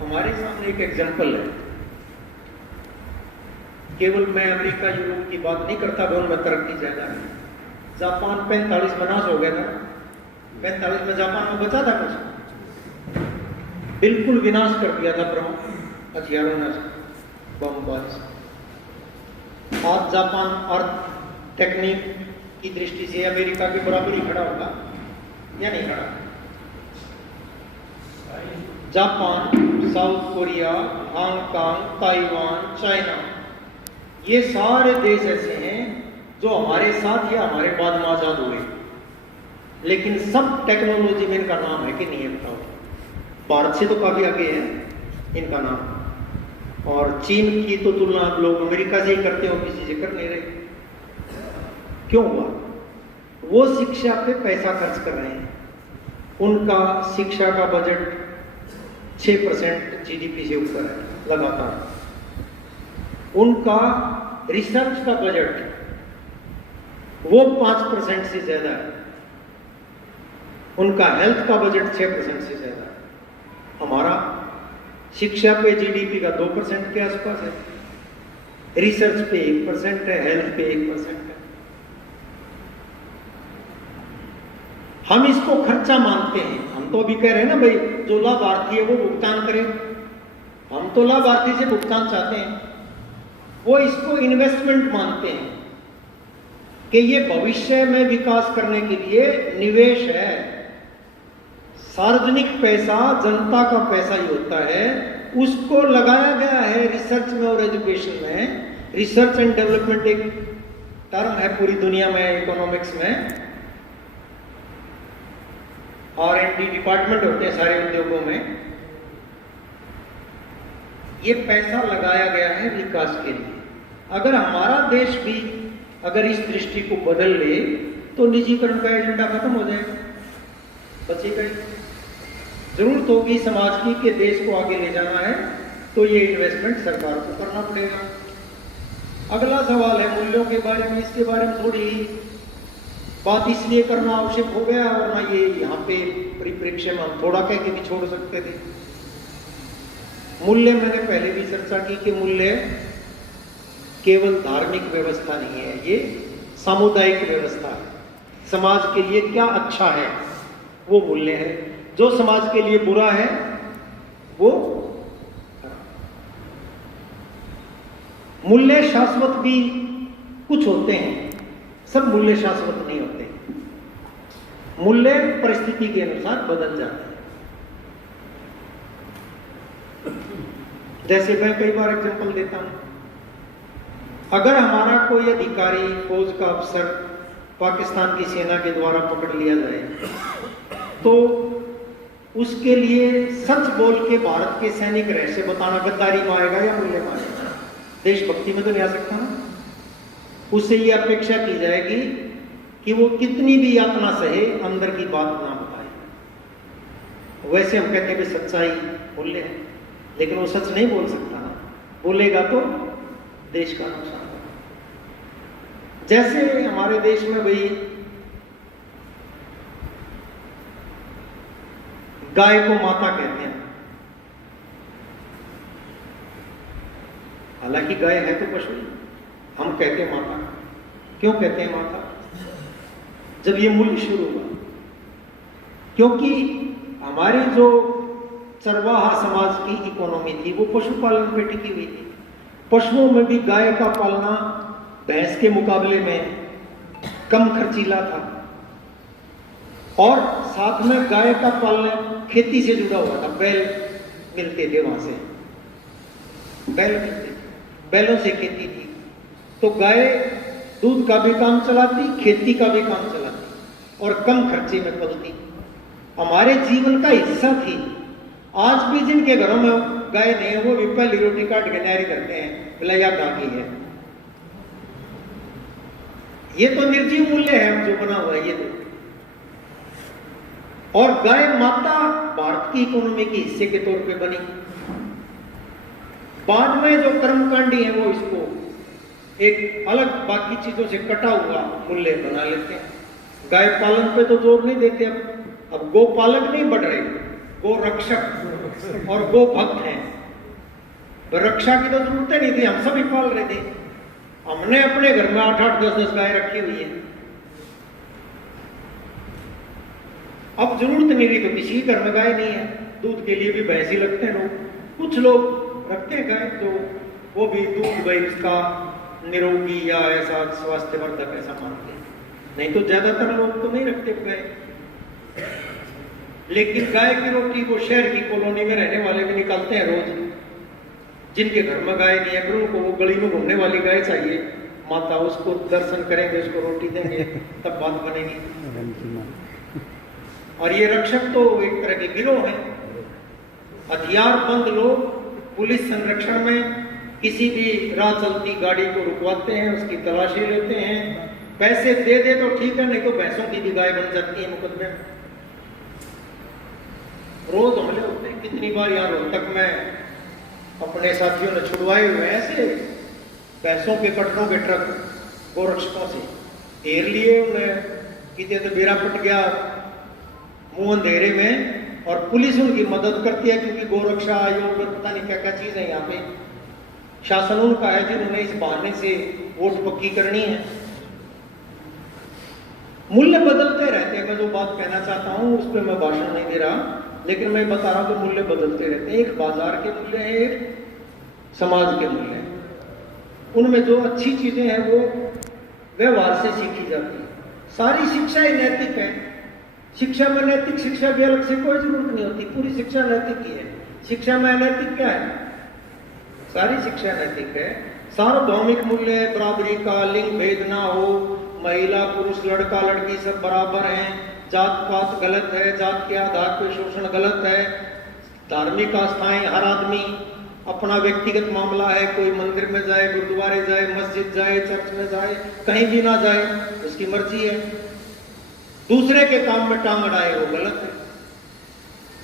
हमारे सामने एक एग्जाम्पल है, केवल मैं अमेरिका यूरोप की बात नहीं करता, उनमें तरक्की ज्यादा है। जापान 45 में नाश हो गया था, 45 में जापान में बचा था कुछ, बिल्कुल विनाश कर दिया था प्रमुख हथियारों ने, बमबारी से। आज जापान अर्थ टेक्निक की दृष्टि से अमेरिका के बराबर ही खड़ा होगा या नहीं खड़ा? Japan, south Korea, Hong Kong, Taiwan, China, ये सारे देश ऐसे हैं जो हमारे साथ या हमारे बाद में आजाद हुए, लेकिन सब टेक्नोलॉजी में इनका नाम है कि नहीं है बताओ? भारत से तो काफी आगे है इनका नाम, और चीन की तो तुलना आप लोग अमेरिका से ही करते हो, किसी से कर नहीं रहे। क्यों हुआ? वो शिक्षा पे पैसा खर्च कर रहे हैं, उनका शिक्षा का बजट 6% जीडीपी से ऊपर है लगातार, उनका रिसर्च का बजट वो 5% से ज्यादा है, उनका हेल्थ का बजट 6% से ज्यादा है। हमारा शिक्षा पे जीडीपी का 2% के आसपास है, रिसर्च पे 1% है, हेल्थ पे 1% है। हम इसको खर्चा मानते हैं। हम तो अभी कह रहे हैं ना भाई, जो लाभार्थी है वो भुगतान करे, हम तो लाभार्थी से भुगतान चाहते हैं। वो इसको इन्वेस्टमेंट मानते हैं कि ये भविष्य में विकास करने के लिए निवेश है। सार्वजनिक पैसा, जनता का पैसा ही होता है, उसको लगाया गया है रिसर्च में और एजुकेशन में। रिसर्च एंड डेवलपमेंट एक टर्म है पूरी दुनिया में, इकोनॉमिक्स में R&D डिपार्टमेंट होते हैं सारे उद्योगों में। ये पैसा लगाया गया है विकास के लिए। अगर हमारा देश भी अगर इस दृष्टि को बदल ले तो निजीकरण का एजेंडा खत्म हो जाएगा, बचेगा ही। जरूरत होगी समाज की कि देश को आगे ले जाना है तो ये इन्वेस्टमेंट सरकार को करना पड़ेगा। अगला सवाल है मूल्यों के बारे में। इसके बारे में थोड़ी बात इसलिए करना आवश्यक हो गया, वरना ये यहाँ पे परिप्रेक्ष्य में हम थोड़ा कह के भी छोड़ सकते थे। मूल्य मैंने पहले भी चर्चा की कि मूल्य केवल धार्मिक व्यवस्था नहीं है, ये सामुदायिक व्यवस्था है। समाज के लिए क्या अच्छा है वो मूल्य है, जो समाज के लिए बुरा है वो मूल्य शाश्वत भी कुछ होते हैं, सब मूल्य शाश्वत नहीं होते। मूल्य परिस्थिति के अनुसार बदल जाते हैं। जैसे मैं कई बार एग्जांपल देता हूं, अगर हमारा कोई अधिकारी, फौज का अफसर पाकिस्तान की सेना के द्वारा पकड़ लिया जाए, तो उसके लिए सच बोल के भारत के सैनिक रहस्य बताना गद्दारी में आएगा या मूल्य में आएगा? देशभक्ति में तो नहीं आ सकता ना। उससे ये अपेक्षा की जाएगी कि वो कितनी भी यातना सहे, अंदर की बात ना बताए। वैसे हम कहते हैं कि सच्चाई मूल्य है, लेकिन वो सच नहीं बोल सकता ना, बोलेगा तो देश का नुकसान होगा। जैसे हमारे देश में भाई गाय को माता कहते हैं, हालांकि गाय है तो पशु, हम कहते हैं माता। क्यों कहते हैं माता? जब ये मूल्य शुरू हुआ, क्योंकि हमारी जो चरवाहा समाज की इकोनॉमी थी वो पशुपालन पे टिकी हुई थी। पशुओं में भी गाय का पालना भैंस के मुकाबले में कम खर्चीला था, और साथ में गाय का पालन खेती से जुड़ा हुआ था। बैल मिलते थे, वहां से बैल मिलते थे, बैलों से खेती थी। तो गाय दूध का भी काम चलाती, खेती का भी काम चलाती और कम खर्चे में पलती, हमारे जीवन का हिस्सा थी। आज भी जिनके घरों में गाय नहीं है वो भी पहली रोटी काट के तैयारी करते हैं, बोला या गाय है। ये तो निर्जीव मूल्य है जो बना हुआ है ये तो। और गाय माता भारत की इकोनॉमी के हिस्से के तौर पे बनी। बाद में जो कर्मकांडी है वो इसको एक अलग बाकी चीजों से कटा हुआ मूल्य बना लेते हैं। गाय पालन पे तो जोर नहीं देते। अब गो पालक नहीं बढ़ रहे, गो रक्षक और गो भक्त हैं। रक्षा की तो जरूरत नहीं थी, हम सभी पाल रहे थे। हमने अपने घर में 8-8, 10-10 गाय रखी हुई है। अब जरूरत नहीं रही तो किसी घर में गाय नहीं है। दूध के लिए भी भैंस ही लगते हैं लोग, कुछ लोग रखते हैं गाय, तो वो भी दूध भाई उसका निरोगी या ऐसा स्वास्थ्यवर्धक ऐसा मानते हैं। नहीं तो ज्यादातर लोग तो नहीं रखते गाय। लेकिन गाय की रोटी वो शहर की कॉलोनी में रहने वाले भी निकालते हैं रोज। जिनके घर में गाय नहीं है फिर उनको वो गली में घूमने वाली गाय चाहिए, माता उसको दर्शन करेंगे, उसको रोटी देंगे, तब बात बनेगी। और ये रक्षक तो एक तरह के गिरोह हैं, हथियारबंद लोग पुलिस संरक्षण में किसी भी राह चलती गाड़ी को रुकवाते हैं, उसकी तलाशी लेते हैं। पैसे दे दे तो ठीक है, नहीं तो भैंसों की भी गाय बन जाती है मुकदमे में। रोज हमले होते हैं। कितनी बार यहाँ रोहतक में अपने साथियों ने छुड़वाए हुए ऐसे पैसों के कटरों के ट्रक गोरक्षकों से घेर लिए। उन्हें कितने तो बेरा पट गया मुंह अंधेरे में, और पुलिस उनकी मदद करती है क्योंकि गोरक्षा आयोग पता नहीं क्या क्या चीज है यहाँ पे। शासन उनका है जिन्होंने इस बहाने से वोट पक्की करनी है। मूल्य बदलते रहते हैं। मैं जो बात कहना चाहता हूं उस पर मैं भाषण नहीं दे रहा, लेकिन मैं बता रहा हूं कि मूल्य बदलते रहते हैं। एक बाजार के मूल्य है, एक समाज के मूल्य है। उनमें जो अच्छी चीजें हैं वो व्यवहार से सीखी जाती है। सारी शिक्षा ही नैतिक है। शिक्षा में नैतिक शिक्षा भी अलग से कोई जरूरत नहीं होती, पूरी शिक्षा नैतिक ही है। शिक्षा में अनैतिक क्या है? सारी शिक्षा नैतिक है। सार्वभौमिक मूल्य है, बराबरी का, लिंग भेद ना हो, महिला पुरुष लड़का लड़की सब बराबर हैं, जात पात गलत है, जात के आधार पर शोषण गलत है, धार्मिक आस्थाएं हर आदमी अपना व्यक्तिगत मामला है, कोई मंदिर में जाए, गुरुद्वारे जाए, मस्जिद जाए, चर्च में जाए, कहीं भी ना जाए, उसकी मर्जी है। दूसरे के काम में टांग अड़ाए वो गलत है।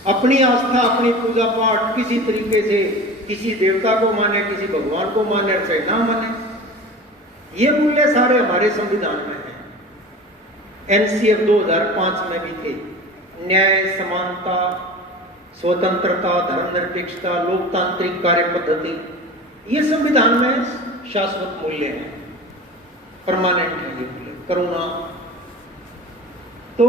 अपनी आस्था अपनी पूजा पाठ किसी तरीके से किसी देवता को माने, किसी भगवान को माने, चाहे ना माने। ये मूल्य सारे हमारे संविधान में हैं। एनसीएफ 2005 में भी थे। न्याय, समानता, स्वतंत्रता, धर्मनिरपेक्षता, लोकतांत्रिक कार्य पद्धति, ये संविधान में शाश्वत मूल्य हैं, परमानेंट है ये मूल्य। करुणा, तो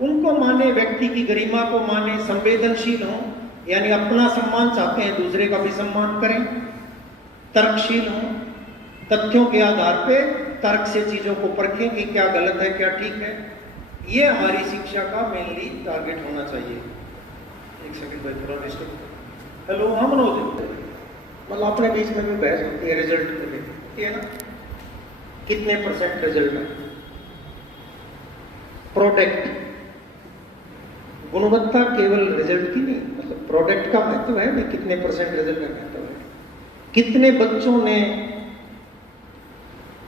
उनको माने, व्यक्ति की गरिमा को माने, संवेदनशील हों, यानी अपना सम्मान चाहते हैं दूसरे का भी सम्मान करें, तर्कशील हों, तथ्यों के आधार पे तर्क से चीजों को परखें कि क्या गलत है क्या ठीक है। ये हमारी शिक्षा का मेनली टारगेट होना चाहिए। एक सेकंड भाई, थोड़ा डिस्टर्ब। हेलो, हाँ मनोज, मतलब अपने बीच में भी बहस होती है रिजल्ट को लेकर, है ना, कितने % रिजल्ट है। प्रोडक्ट, गुणवत्ता केवल रिजल्ट की नहीं, मतलब प्रोडक्ट का महत्व है भी, कितने % रिजल्ट का महत्व है। कितने बच्चों ने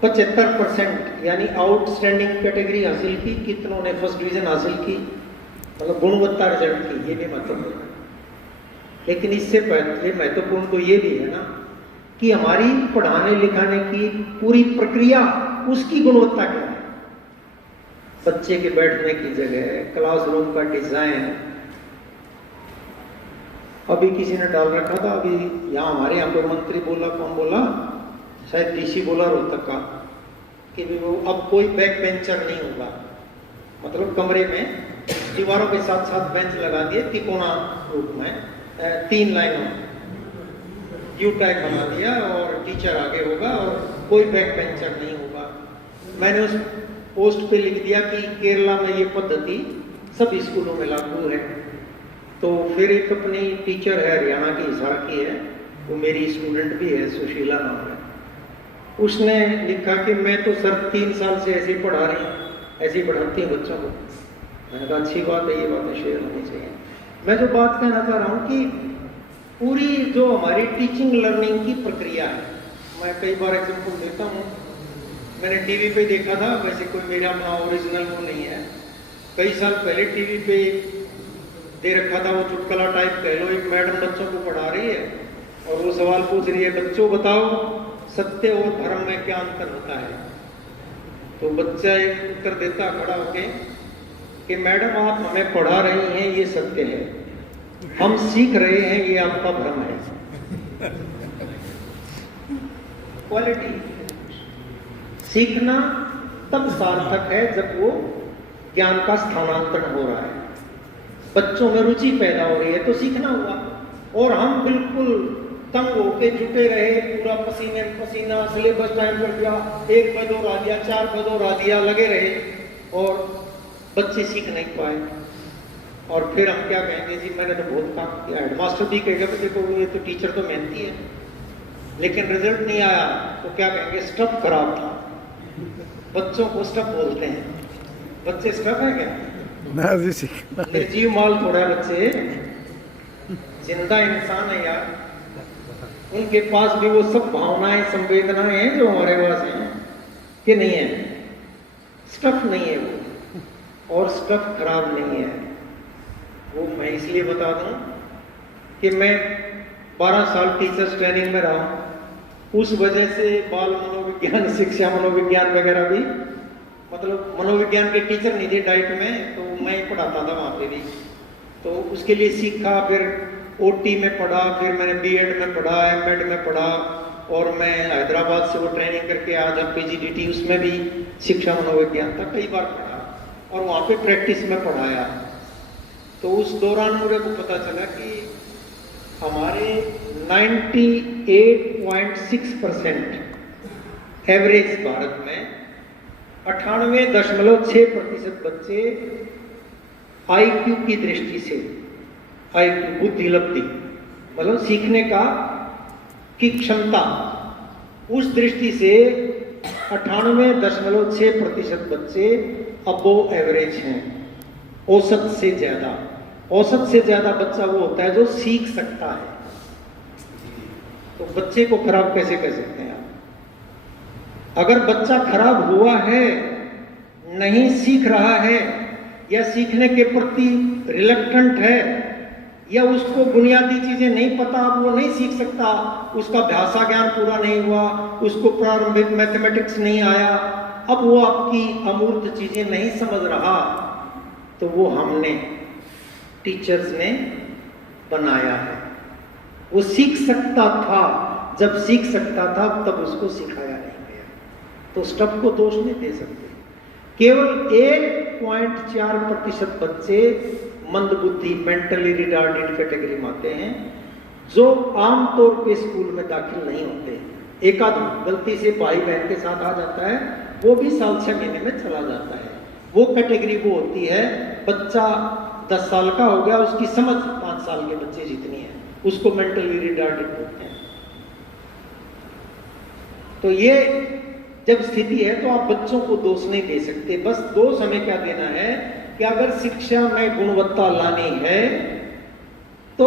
75% यानी आउटस्टैंडिंग कैटेगरी हासिल की, कितनों ने फर्स्ट डिवीजन हासिल की, मतलब गुणवत्ता रिजल्ट की, ये भी महत्वपूर्ण है। लेकिन इससे पहले महत्वपूर्ण तो ये भी है ना कि हमारी पढ़ाने लिखाने की पूरी प्रक्रिया, उसकी गुणवत्ता क्या है। बच्चे के बैठने की जगह, क्लासरूम का डिजाइन। अभी किसी ने डाल रखा था, अभी यहाँ हमारे यहाँ पे मंत्री बोला, कौन बोला, शायद डीसी बोला रोहतक का, कि वो अब कोई बैक बेंचर नहीं होगा। मतलब कमरे में दीवारों के साथ साथ बेंच लगा दिए तिकोना रूप में, 3 लाइनों यू टाइप बना दिया, और टीचर आगे होगा और कोई बैक बेंचर नहीं होगा। मैंने उस पोस्ट पे लिख दिया कि केरला में ये पद्धति सब स्कूलों में लागू है। तो फिर एक अपनी टीचर है, हरियाणा की, हिसार की है, वो मेरी स्टूडेंट भी है, सुशीला नाम है, उसने लिखा कि मैं तो सर 3 साल से ऐसे ही पढ़ा रही हूँ, ऐसे ही पढ़ाती हूँ बच्चों को। मैंने कहा अच्छी बात है, ये बातें शेयर होनी चाहिए। मैं जो बात कहना चाह रहा हूँ कि पूरी जो हमारी टीचिंग लर्निंग की प्रक्रिया है, मैं कई बार एग्जाम्पल देता हूँ। मैंने टीवी पे देखा था, वैसे कोई मेरा अपना ओरिजिनल वो नहीं है, कई साल पहले टीवी पे दे रखा था, वो चुटकुला टाइप कह लो, एक मैडम बच्चों को पढ़ा रही है और वो सवाल पूछ रही है, बच्चों बताओ सत्य और धर्म में क्या अंतर होता है। तो बच्चा एक उत्तर देता खड़ा होके कि मैडम आप हमें पढ़ा रही हैं ये सत्य है, हम सीख रहे हैं ये आपका भ्रम है। क्वालिटी, सीखना तब सार्थक है जब वो ज्ञान का स्थानांतरण हो रहा है, बच्चों में रुचि पैदा हो रही है, तो सीखना हुआ। और हम बिल्कुल तंग होके जुटे रहे, पूरा पसीने पसीना, सिलेबस टाइम कर दिया, 1 पद और आ दिया, 4 पद और आ दिया, लगे रहे और बच्चे सीख नहीं पाए। और फिर हम क्या कहेंगे, जी मैंने तो बहुत काम किया। हेडमास्टर भी कहेगा कि देखो ये तो टीचर तो मेहनती है, लेकिन रिजल्ट नहीं आया, तो क्या कहेंगे, स्टफ खराब था। बच्चों को स्टफ बोलते हैं, बच्चे स्टफ है क्या? निर्जीव माल थोड़ा है बच्चे, जिंदा इंसान है यार। उनके पास भी वो सब भावनाएं, संवेदनाएं हैं जो हमारे पास हैं, कि नहीं है? स्टफ नहीं है वो, और स्टफ खराब नहीं है वो। मैं इसलिए बता दूं कि मैं 12 साल टीचर्स ट्रेनिंग में रहा, उस वजह से बाल मनोविज्ञान, शिक्षा मनोविज्ञान वगैरह भी, मतलब मनोविज्ञान के टीचर नहीं थे डाइट में, तो मैं पढ़ाता था वहाँ पे भी। तो उसके लिए सीखा, फिर ओटी में पढ़ा, फिर मैंने बीएड में पढ़ा, एमएड में पढ़ा, और मैं हैदराबाद से वो ट्रेनिंग करके आया था पीजीडीटी, उसमें भी शिक्षा मनोविज्ञान था, कई बार पढ़ा और वहाँ पे प्रैक्टिस में पढ़ाया। तो उस दौरान मुझे को पता चला कि हमारे 98.6% एवरेज भारत में 98.6% बच्चे आईक्यू की दृष्टि से, आईक्यू बुद्धि लब्धि मतलब सीखने का की क्षमता, उस दृष्टि से 98.6% बच्चे अबोव एवरेज हैं, औसत से ज्यादा। औसत से ज्यादा बच्चा वो होता है जो सीख सकता है। तो बच्चे को खराब कैसे कह सकते हैं आप? अगर बच्चा खराब हुआ है, नहीं सीख रहा है, या सीखने के प्रति रिलक्टेंट है, या उसको बुनियादी चीजें नहीं पता, अब वो नहीं सीख सकता, उसका भाषा ज्ञान पूरा नहीं हुआ, उसको प्रारंभिक मैथमेटिक्स नहीं आया, अब वो आपकी अमूर्त चीजें नहीं समझ रहा, तो वो हमने टीचर्स ने बनाया है। वो सीख सकता था, जब सीख सकता था तब उसको सिखाया नहीं गया, तो स्टफ को दोष नहीं दे सकते। केवल 1.4% बच्चे मंदबुद्धि मेंटली रिटार्डेड कैटेगरी में आते हैं, जो आमतौर पे स्कूल में दाखिल नहीं होते। एक आध गलती से भाई बहन के साथ आ जाता है, वो भी साल 6 महीने में चला जाता है। वो कैटेगरी वो होती है, बच्चा 10 साल का हो गया, उसकी समझ 5 साल के बच्चे जितनी है, उसको मेंटली रिटार्डेड बोलते हैं। तो ये जब स्थिति है तो आप बच्चों को दोष नहीं दे सकते। बस दोष हमें क्या देना है कि अगर शिक्षा में गुणवत्ता लानी है तो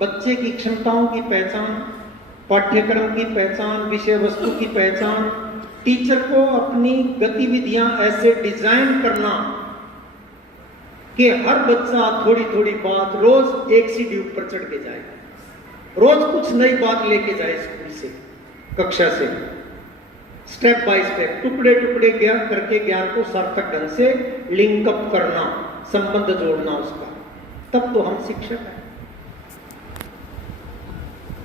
बच्चे की क्षमताओं की पहचान, पाठ्यक्रम की पहचान, विषय वस्तु की पहचान, टीचर को अपनी गतिविधियां ऐसे डिजाइन करना कि हर बच्चा थोड़ी थोड़ी बात रोज एक सीढ़ी ऊपर चढ़ के जाए, रोज कुछ नई बात लेके जाए स्कूल से, कक्षा से, स्टेप बाय स्टेप, टुकड़े टुकड़े ज्ञान करके ज्ञान को सार्थक ढंग से लिंकअप करना, संबंध जोड़ना उसका, तब तो हम शिक्षक हैं।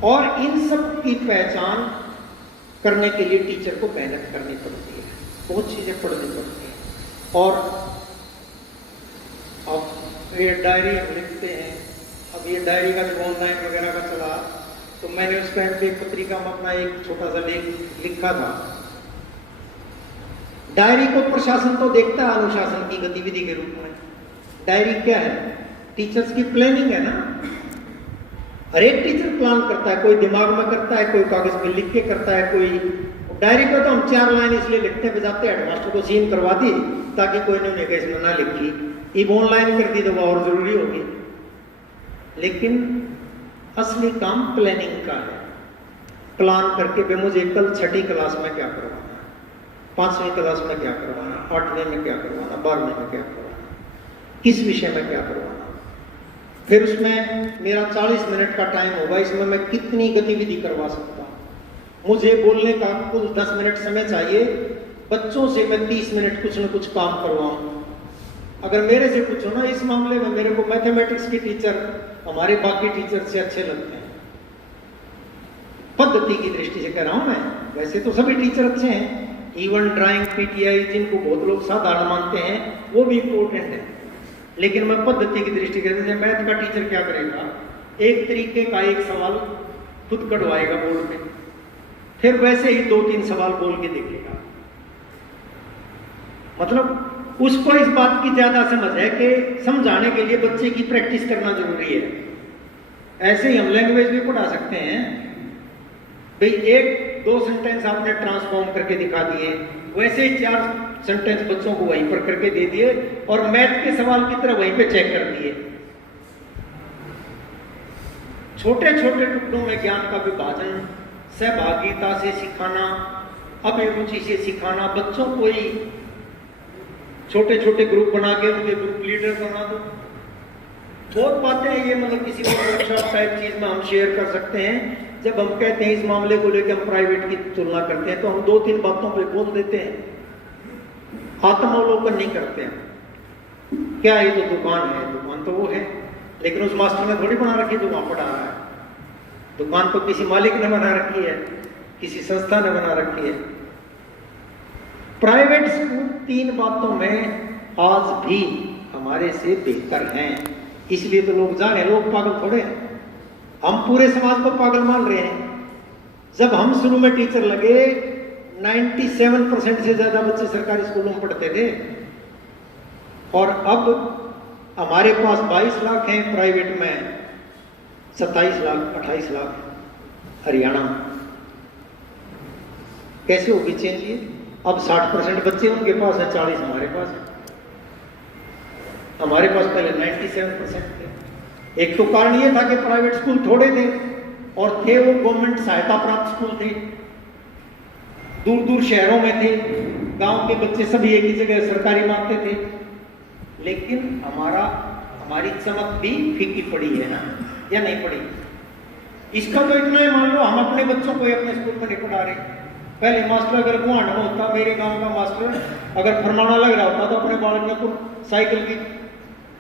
और इन सब की पहचान करने के लिए टीचर को मेहनत करनी पड़ती है, बहुत चीजें पढ़नी पड़ती हैं। और अब ये डायरी हम लिखते हैं, अब ये डायरी का जो ऑनलाइन वगैरह का चला, तो मैंने उस टाइम पे पत्रिका में अपना एक छोटा सा लेख लिखा था। डायरी को प्रशासन तो देखता है अनुशासन की गतिविधि के रूप में। डायरी क्या है? टीचर्स की प्लानिंग है ना। हर एक टीचर प्लान करता है, कोई दिमाग में करता है, कोई कागज पे लिख के करता है, कोई डायरी को तो हम 4 लाइन इसलिए लिखते बजाते हैं, हेडमास्टर को सीन करवा दी ताकि कोई ने उन्हें इसमें ना लिखी, अब ऑनलाइन कर दी तो वो और जरूरी होगी। लेकिन असली काम प्लानिंग का है। प्लान करके भी मुझे कल 6ठी क्लास में क्या करवाना, 5वीं क्लास में क्या करवाना, 8वीं में क्या करवाना, 12वीं में क्या करवाना, किस विषय में क्या करवाना। फिर उसमें मेरा 40 मिनट का टाइम होगा, इसमें मैं कितनी गतिविधि करवा सकता हूँ। मुझे बोलने का कुल 10 मिनट समय चाहिए, बच्चों से मैं 30 मिनट कुछ न कुछ काम करवाऊँ। अगर मेरे से पूछो ना, इस मामले में मेरे को मैथमेटिक्स के टीचर हमारे बाकी टीचर से अच्छे लगते हैं। पद्धति की दृष्टि से कह रहा हूं मैं, वैसे तो सभी टीचर अच्छे हैं, इवन ड्राइंग, पीटीआई जिनको बहुत लोग साधारण मानते हैं वो भी इम्पोर्टेंट है, लेकिन मैं पद्धति की दृष्टि से मैथ का टीचर क्या करेगा, एक तरीके का एक सवाल खुद कढ़वाएगा बोर्ड पे, फिर वैसे ही 2-3 सवाल बोल के देखेगा। मतलब उसको इस बात की ज्यादा समझ है कि समझाने के लिए बच्चे की प्रैक्टिस करना जरूरी है। ऐसे ही हम लैंग्वेज भी पढ़ा सकते हैं भाई, 1-2 सेंटेंस आपने ट्रांसफॉर्म करके दिखा दिए, वैसे ही 4 सेंटेंस बच्चों को वहीं पर करके दे दिए और मैथ के सवाल की तरह वहीं पे चेक कर दिए। छोटे छोटे टुकड़ों में ज्ञान का विभाजन, सहभागिता से सिखाना, अभिरुचि से सिखाना, बच्चों को ही छोटे छोटे ग्रुप बना के उनके ग्रुप लीडर बना दो। बहुत बातें हैं ये, मतलब किसी भी वर्कशॉप टाइप चीज में हम शेयर कर सकते हैं। जब हम कहते हैं इस मामले को लेकर हम प्राइवेट की तुलना करते हैं तो हम 2-3 बातों पे बोल देते हैं, आत्मावलोकन नहीं करते हैं। क्या ये तो दुकान है, दुकान तो वो है, लेकिन उस मास्टर ने थोड़ी बना रखी जो वहां पढ़ा रहा है। दुकान तो किसी मालिक ने बना रखी है, किसी संस्था ने बना रखी है। प्राइवेट स्कूल 3 बातों में आज भी हमारे से बेहतर हैं, इसलिए तो लोग जा रहे हैं। लोग पागल थोड़े हैं, हम पूरे समाज को पागल मान रहे हैं। जब हम शुरू में टीचर लगे 97% से ज्यादा बच्चे सरकारी स्कूलों में पढ़ते थे, और अब हमारे पास 22 लाख हैं, प्राइवेट में 27 लाख 28 लाख हरियाणा। कैसे होगी चेंज ये? अब 60% बच्चे उनके पास है, 40 हमारे पास है। हमारे पास पहले 97% थे। एक तो कारण ये था कि प्राइवेट स्कूल थोड़े थे और थे वो गवर्नमेंट सहायता प्राप्त स्कूल थे, दूर दूर शहरों में थे, गांव के बच्चे सभी एक ही जगह सरकारी मानते थे। लेकिन हमारी चमक भी फीकी पड़ी है ना, या नहीं पड़ी? इसका तो इतना ही मान लो, हम अपने बच्चों को अपने स्कूल में नहीं पढ़ा रहे। पहले मास्टर अगर गुआंढ में होता, मेरे गांव का मास्टर अगर फरमाना लग रहा होता तो अपने बालक को साइकिल की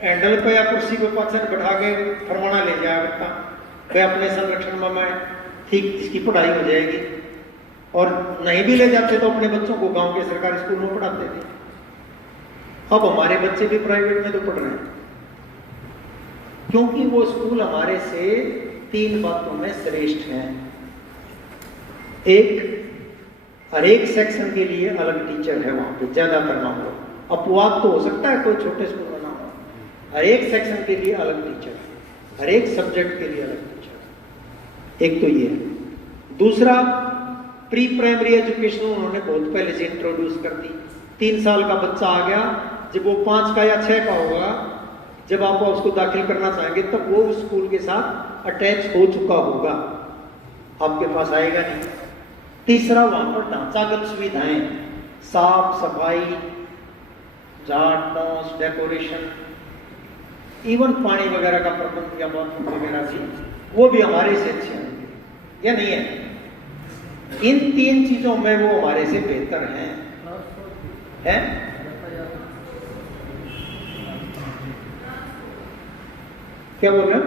हैंडल पे या कुर्सी पे पाछे बैठा के फरमाना ले जाया करता, वह अपने संरक्षण में मैं ठीक इसकी पढ़ाई हो जाएगी। और नहीं भी ले जाते तो अपने बच्चों को गांव के सरकारी स्कूल में पढ़ाते थे। अब हमारे बच्चे भी प्राइवेट में तो पढ़ रहे हैं, क्योंकि वो स्कूल हमारे से 3 बातों में श्रेष्ठ हैं। एक, हर एक सेक्शन के लिए अलग टीचर है वहां पे, ज्यादातर मामलों, अपवाद तो हो सकता है कोई छोटे स्कूल में ना हो। हर एक सेक्शन के लिए अलग टीचर है, हर एक सब्जेक्ट के लिए अलग टीचर। एक तो ये है। दूसरा, प्री प्राइमरी एजुकेशन उन्होंने बहुत पहले से इंट्रोड्यूस कर दी। 3 साल का बच्चा आ गया, जब वो 5 का या 6 का होगा, जब आप उसको दाखिल करना चाहेंगे तब वो उस स्कूल के साथ अटैच हो चुका होगा, आपके पास आएगा नहीं। तीसरा, वहां पर ढांचागत सुविधाएं, साफ सफाई, झाड़ पोंछ, डेकोरेशन, इवन पानी वगैरह का प्रबंध या बाथरूम वगैरह भी, वो भी हमारे से अच्छे होंगे, या नहीं है? इन 3 चीजों में वो हमारे से बेहतर हैं। क्या बोल रहे हैं?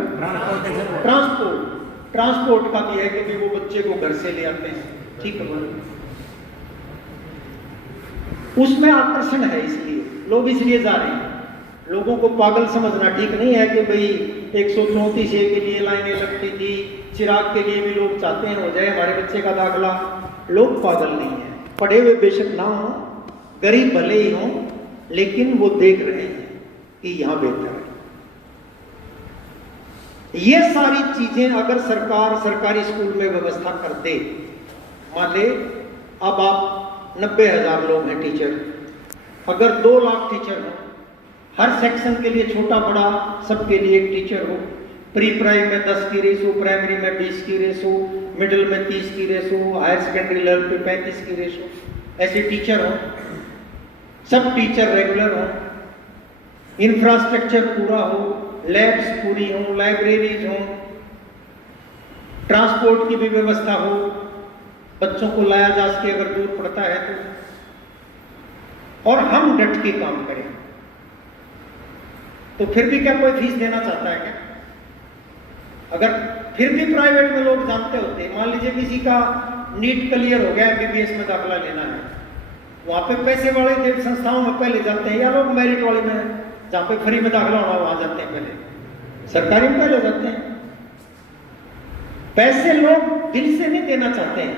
ट्रांसपोर्ट का भी है कि वो बच्चे को घर से ले आते हैं, ठीक है, उसमें आकर्षण है, इसलिए लोग इसलिए जा रहे हैं। लोगों को पागल समझना ठीक नहीं है कि भाई 134 ए के लिए लाइनें लगती थी, चिराग के लिए भी लोग चाहते हैं हो जाए हमारे बच्चे का दाखला। लोग पागल नहीं है, पढ़े हुए बेशक ना हो, गरीब भले ही हो, लेकिन वो देख रहे हैं कि यहां बेहतर है। ये सारी चीजें अगर सरकार सरकारी स्कूल में व्यवस्था कर दे, मान ले अब आप 90,000 लोग हैं टीचर, अगर 2 लाख टीचर हो, हर सेक्शन के लिए छोटा बड़ा सबके लिए एक टीचर हो, प्री प्राइमरी में 10 की रेशो, प्राइमरी में 20 की रेशो, मिडिल में 30 की रेशो, हायर सेकेंडरी लेवल पे 35 की रेशो, ऐसे टीचर हो, सब टीचर रेगुलर हो, इंफ्रास्ट्रक्चर पूरा हो, लैब्स पूरी हो, लाइब्रेरीज हो, ट्रांसपोर्ट की भी व्यवस्था हो, बच्चों को लाया जा सके अगर दूर पड़ता है तो, और हम डट के काम करें, तो फिर भी क्या कोई फीस देना चाहता है क्या? अगर फिर भी प्राइवेट में लोग जानते होते, मान लीजिए किसी का नीट क्लियर हो गया, एमबीबीएस में दाखिला लेना है, वहां पे पैसे वाले संस्थाओं में पहले जाते हैं, या लोग मेरिट वाले में जहां पे फ्री में दाखिला होना वहां जाते हैं, पहले सरकारी में पहले जाते हैं। पैसे लोग दिल से नहीं देना चाहते हैं,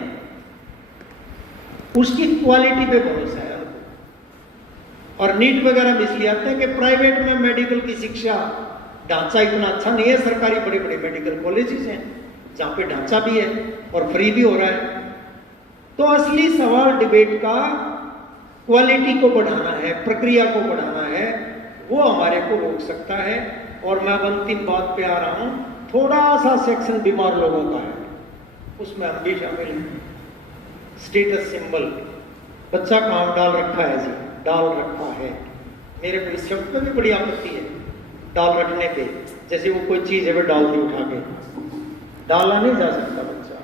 उसकी क्वालिटी पे भरोसा है। और नीट वगैरह में इसलिए आते हैं कि प्राइवेट में मेडिकल की शिक्षा ढांचा इतना अच्छा नहीं है, सरकारी बड़े बड़े मेडिकल कॉलेजेस हैं जहां पे ढांचा भी है और फ्री भी हो रहा है। तो असली सवाल डिबेट का क्वालिटी को बढ़ाना है, प्रक्रिया को बढ़ाना है, वो हमारे को रोक सकता है। और मैं अंतिम बात पे आ रहा हूं, थोड़ा सा सेक्शन बीमार लोगों का है, उसमें हम भी शामिल हैं। स्टेटस सिंबल, बच्चा कहाँ डाल रखा है जी, डाल रखा है, मेरे को इस शब्द पे भी बड़ी आपत्ति है, डाल रखने पे, जैसे वो कोई चीज है वो डाल दी उठा के, डाला नहीं जा सकता बच्चा,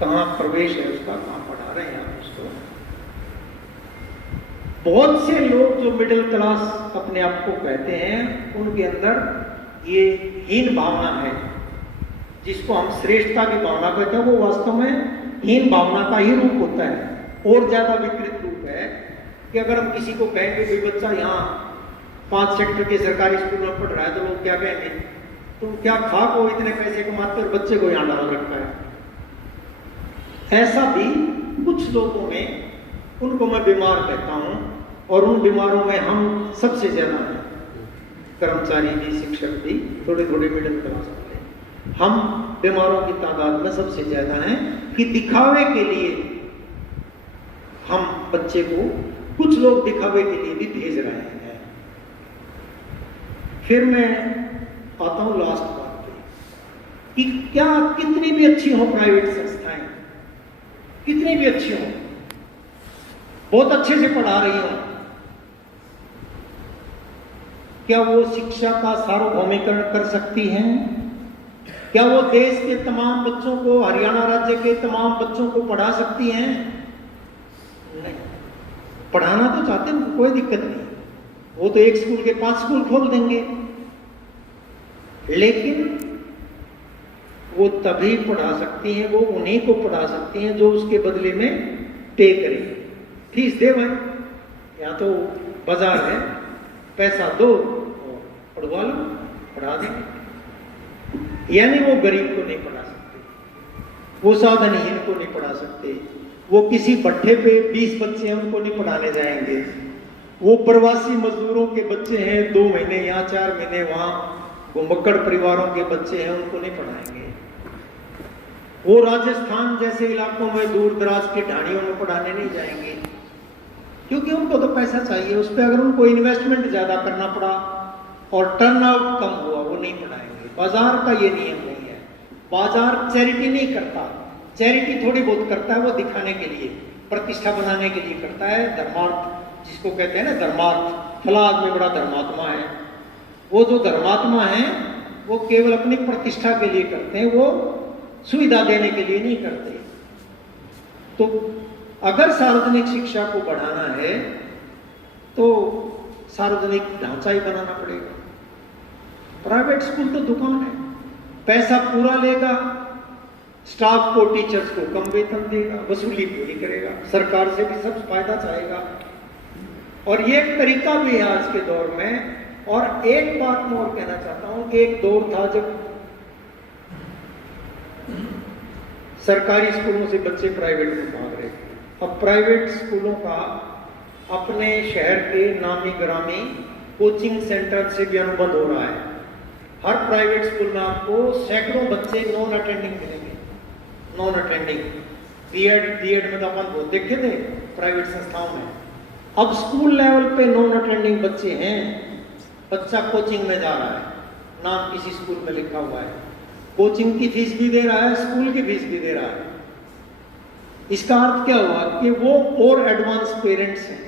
कहाँ प्रवेश है उसका, कहाँ पढ़ा रहे हैं आप उसको। बहुत से लोग जो मिडिल क्लास अपने आप को कहते हैं, उनके अंदर ये हीन भावना है, जिसको हम श्रेष्ठता की भावना कहते हैं, वो वास्तव में हीन भावना का ही रूप होता है। और ज्यादा विकृत रूप है कि अगर हम किसी को कहेंगे कि बच्चा यहाँ 5 सेक्टर के सरकारी स्कूल में पढ़ रहा है, तो लोग क्या कहेंगे, तुम क्या खा को इतने पैसे कमाते और बच्चे को यहाँ डाल रखा है। ऐसा भी कुछ लोगों में, उनको मैं बीमार कहता हूं, और उन बीमारों में हम सबसे ज्यादा हैं, कर्मचारी भी, शिक्षक भी, थोड़े थोड़े मिडिल क्लास वाले, हम बीमारों की तादाद में सबसे ज्यादा हैं कि दिखावे के लिए हम बच्चे को, कुछ लोग दिखावे के लिए भी भेज रहे हैं। फिर मैं आता हूं लास्ट बात पे कि क्या कितनी भी अच्छी हो प्राइवेट संस्थाएं, कितनी भी अच्छी हो, बहुत अच्छे से पढ़ा रही हो, क्या वो शिक्षा का सार्वभौमिकरण कर सकती हैं? क्या वो देश के तमाम बच्चों को, हरियाणा राज्य के तमाम बच्चों को पढ़ा सकती हैं? नहीं। पढ़ाना तो चाहते हैं, कोई दिक्कत नहीं, वो तो एक स्कूल के 5 स्कूल खोल देंगे, लेकिन वो तभी पढ़ा सकती हैं, वो उन्हीं को पढ़ा सकती हैं जो उसके बदले में पे करें। फीस दे भाई, यहाँ तो बाजार है, पैसा दो और पढ़वा लो, पढ़ा देंगे। यानी वो गरीब को नहीं पढ़ा सकते, वो साधनहीन को नहीं पढ़ा सकते, वो किसी भट्ठे पे 20 बच्चे हैं उनको नहीं पढ़ाने जाएंगे, वो प्रवासी मजदूरों के बच्चे हैं 2 महीने यहाँ 4 महीने वहाँ, वो मक्कड़ परिवारों के बच्चे हैं उनको नहीं पढ़ाएंगे, वो राजस्थान जैसे इलाकों में दूर दराज के ढाणियों में पढ़ाने नहीं जाएंगे, क्योंकि उनको तो पैसा चाहिए। उस पर अगर उनको इन्वेस्टमेंट ज्यादा करना पड़ा और टर्नआउट कम हुआ, वो नहीं पढ़ाएंगे। बाजार का ये नियम नहीं है, बाजार चैरिटी नहीं करता, चैरिटी थोड़ी बहुत करता है, वो दिखाने के लिए, प्रतिष्ठा बनाने के लिए करता है, धर्मार्थ जिसको कहते हैं ना, धर्मार्थ, फला आदमी बड़ा धर्मात्मा है। वो जो धर्मात्मा है वो केवल अपनी प्रतिष्ठा के लिए करते हैं, वो सुविधा देने के लिए नहीं करते। तो अगर सार्वजनिक शिक्षा को बढ़ाना है तो सार्वजनिक ढांचा ही बनाना पड़ेगा। प्राइवेट स्कूल तो दुकान है, पैसा पूरा लेगा, स्टाफ को, टीचर्स को कम वेतन देगा, वसूली पूरी करेगा, सरकार से भी सब फायदा चाहेगा। और ये एक तरीका भी है आज के दौर में। और एक बात मैं और कहना चाहता हूं कि एक दौर था जब सरकारी स्कूलों से बच्चे प्राइवेट में भाग रहे थे। अब प्राइवेट स्कूलों का अपने शहर के नामी ग्रामी कोचिंग सेंटर से भी अनुबंध हो रहा है। हर प्राइवेट स्कूल में आपको सैकड़ों बच्चे नॉन अटेंडिंग मिलेंगे, नॉन अटेंडिंग। बीएड में तो अपन बहुत देखे थे प्राइवेट संस्थाओं में। अब स्कूल लेवल पे नॉन अटेंडिंग बच्चे हैं, बच्चा कोचिंग में जा रहा है, नाम किसी स्कूल में लिखा हुआ है, कोचिंग की फीस भी दे रहा है, स्कूल की फीस भी दे रहा है। इसका अर्थ क्या हुआ कि वो और एडवांस पेरेंट्स हैं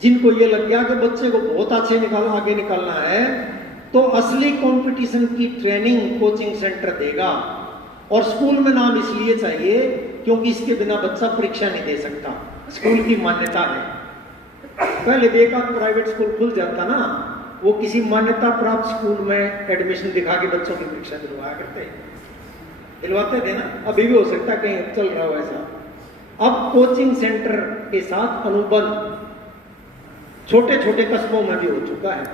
जिनको ये लग गया कि बच्चे को बहुत आगे निकालना है तो असली कंपटीशन की ट्रेनिंग कोचिंग सेंटर देगा। और स्कूल में नाम इसलिए चाहिए क्योंकि इसके बिना बच्चा परीक्षा नहीं दे सकता, स्कूल की मान्यता है। पहले देखा प्राइवेट स्कूल खुल जाता ना, वो किसी मान्यता प्राप्त स्कूल में एडमिशन दिखा के बच्चों की परीक्षा दिलवाते थे ना। अभी भी हो सकता है कहीं चल रहा हो ऐसा। अब कोचिंग सेंटर के साथ अनुबंध छोटे छोटे कस्बों में भी हो चुका है।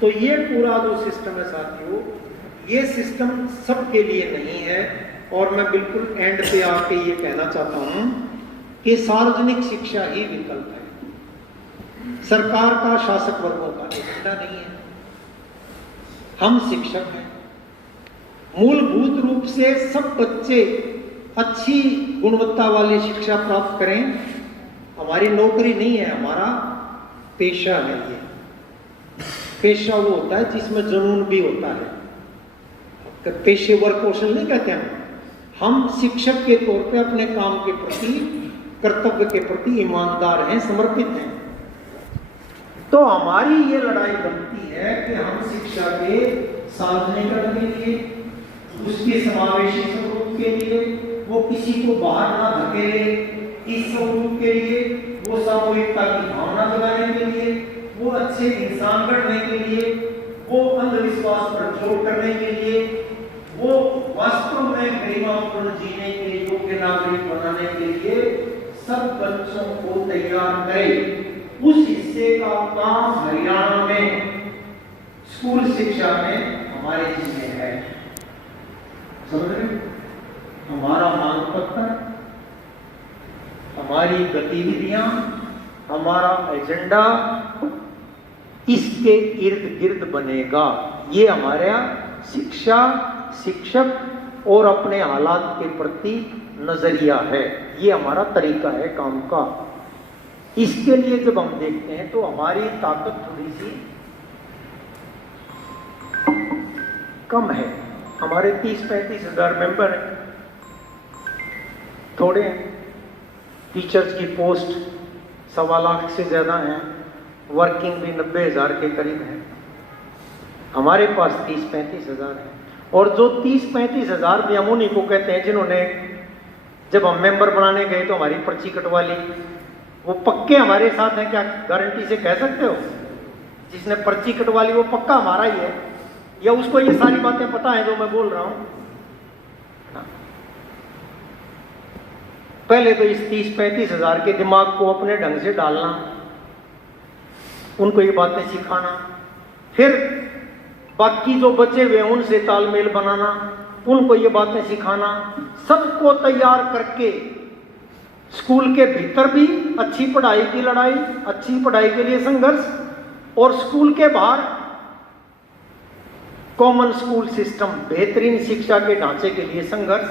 तो ये पूरा जो सिस्टम है साथियों, ये सिस्टम सबके लिए नहीं है। और मैं बिल्कुल एंड पे आके ये कहना चाहता हूं कि सार्वजनिक शिक्षा ही विकल्प है, सरकार का, शासक वर्गों का एजेंडा नहीं है। हम शिक्षक हैं, मूलभूत रूप से सब बच्चे अच्छी गुणवत्ता वाली शिक्षा प्राप्त करें, हमारी नौकरी नहीं है, हमारा पेशा है। ये पेशा वो होता है जिसमें जुनून भी होता है, पेशेवर कौशल नहीं कहते हम शिक्षक के तौर पे अपने काम के प्रति, कर्तव्य के प्रति ईमानदार हैं, समर्पित हैं। तो हमारी ये लड़ाई बनती है कि हम शिक्षा के सार्वजनिकरण के लिए, उसके समावेशी स्वरूप के लिए, वो किसी को बाहर ना धकेले इस स्वरूप के लिए, वो सामूहिकता की भावना जगाने के लिए, वो अच्छे इंसान बनने के लिए, वो अंधविश्वास पर जोर करने के लिए, वो वास्तव में गरिमापूर्ण जीने के योग्य नागरिक बनाने के लिए सब बच्चों को तैयार करें। उस हिस्से का काम हरियाणा में स्कूल शिक्षा में हमारे जिम्मे है। समझ रहे? हमारा मांग पत्र, हमारी गतिविधियां, हमारा एजेंडा इसके इर्द गिर्द बनेगा। ये हमारा शिक्षा, शिक्षक और अपने हालात के प्रति नजरिया है, ये हमारा तरीका है काम का। इसके लिए जब हम देखते हैं तो हमारी ताकत थोड़ी सी कम है। हमारे 30-35 हजार मेंबर हैं, थोड़े हैं। टीचर्स की पोस्ट 1.25 लाख से ज्यादा हैं, वर्किंग भी 90,000 के करीब है, हमारे पास 30-35 हज़ार है। और जो 30-35 हज़ार भी हम उन्हीं को कहते हैं जिन्होंने, जब हम मेंबर बनाने गए तो हमारी पर्ची कटवा ली, वो पक्के हमारे साथ हैं, क्या गारंटी से कह सकते हो? जिसने पर्ची कटवा ली वो पक्का हमारा ही है, या उसको ये सारी बातें पता है जो मैं बोल रहा हूं? पहले तो इस 30-35 हज़ार के दिमाग को अपने ढंग से डालना, उनको ये बातें सिखाना, फिर बाकी जो बचे हुए उनसे तालमेल बनाना, उनको ये बातें सिखाना, सबको तैयार करके स्कूल के भीतर भी अच्छी पढ़ाई की लड़ाई, अच्छी पढ़ाई के लिए संघर्ष, और स्कूल के बाहर कॉमन स्कूल सिस्टम, बेहतरीन शिक्षा के ढांचे के लिए संघर्ष।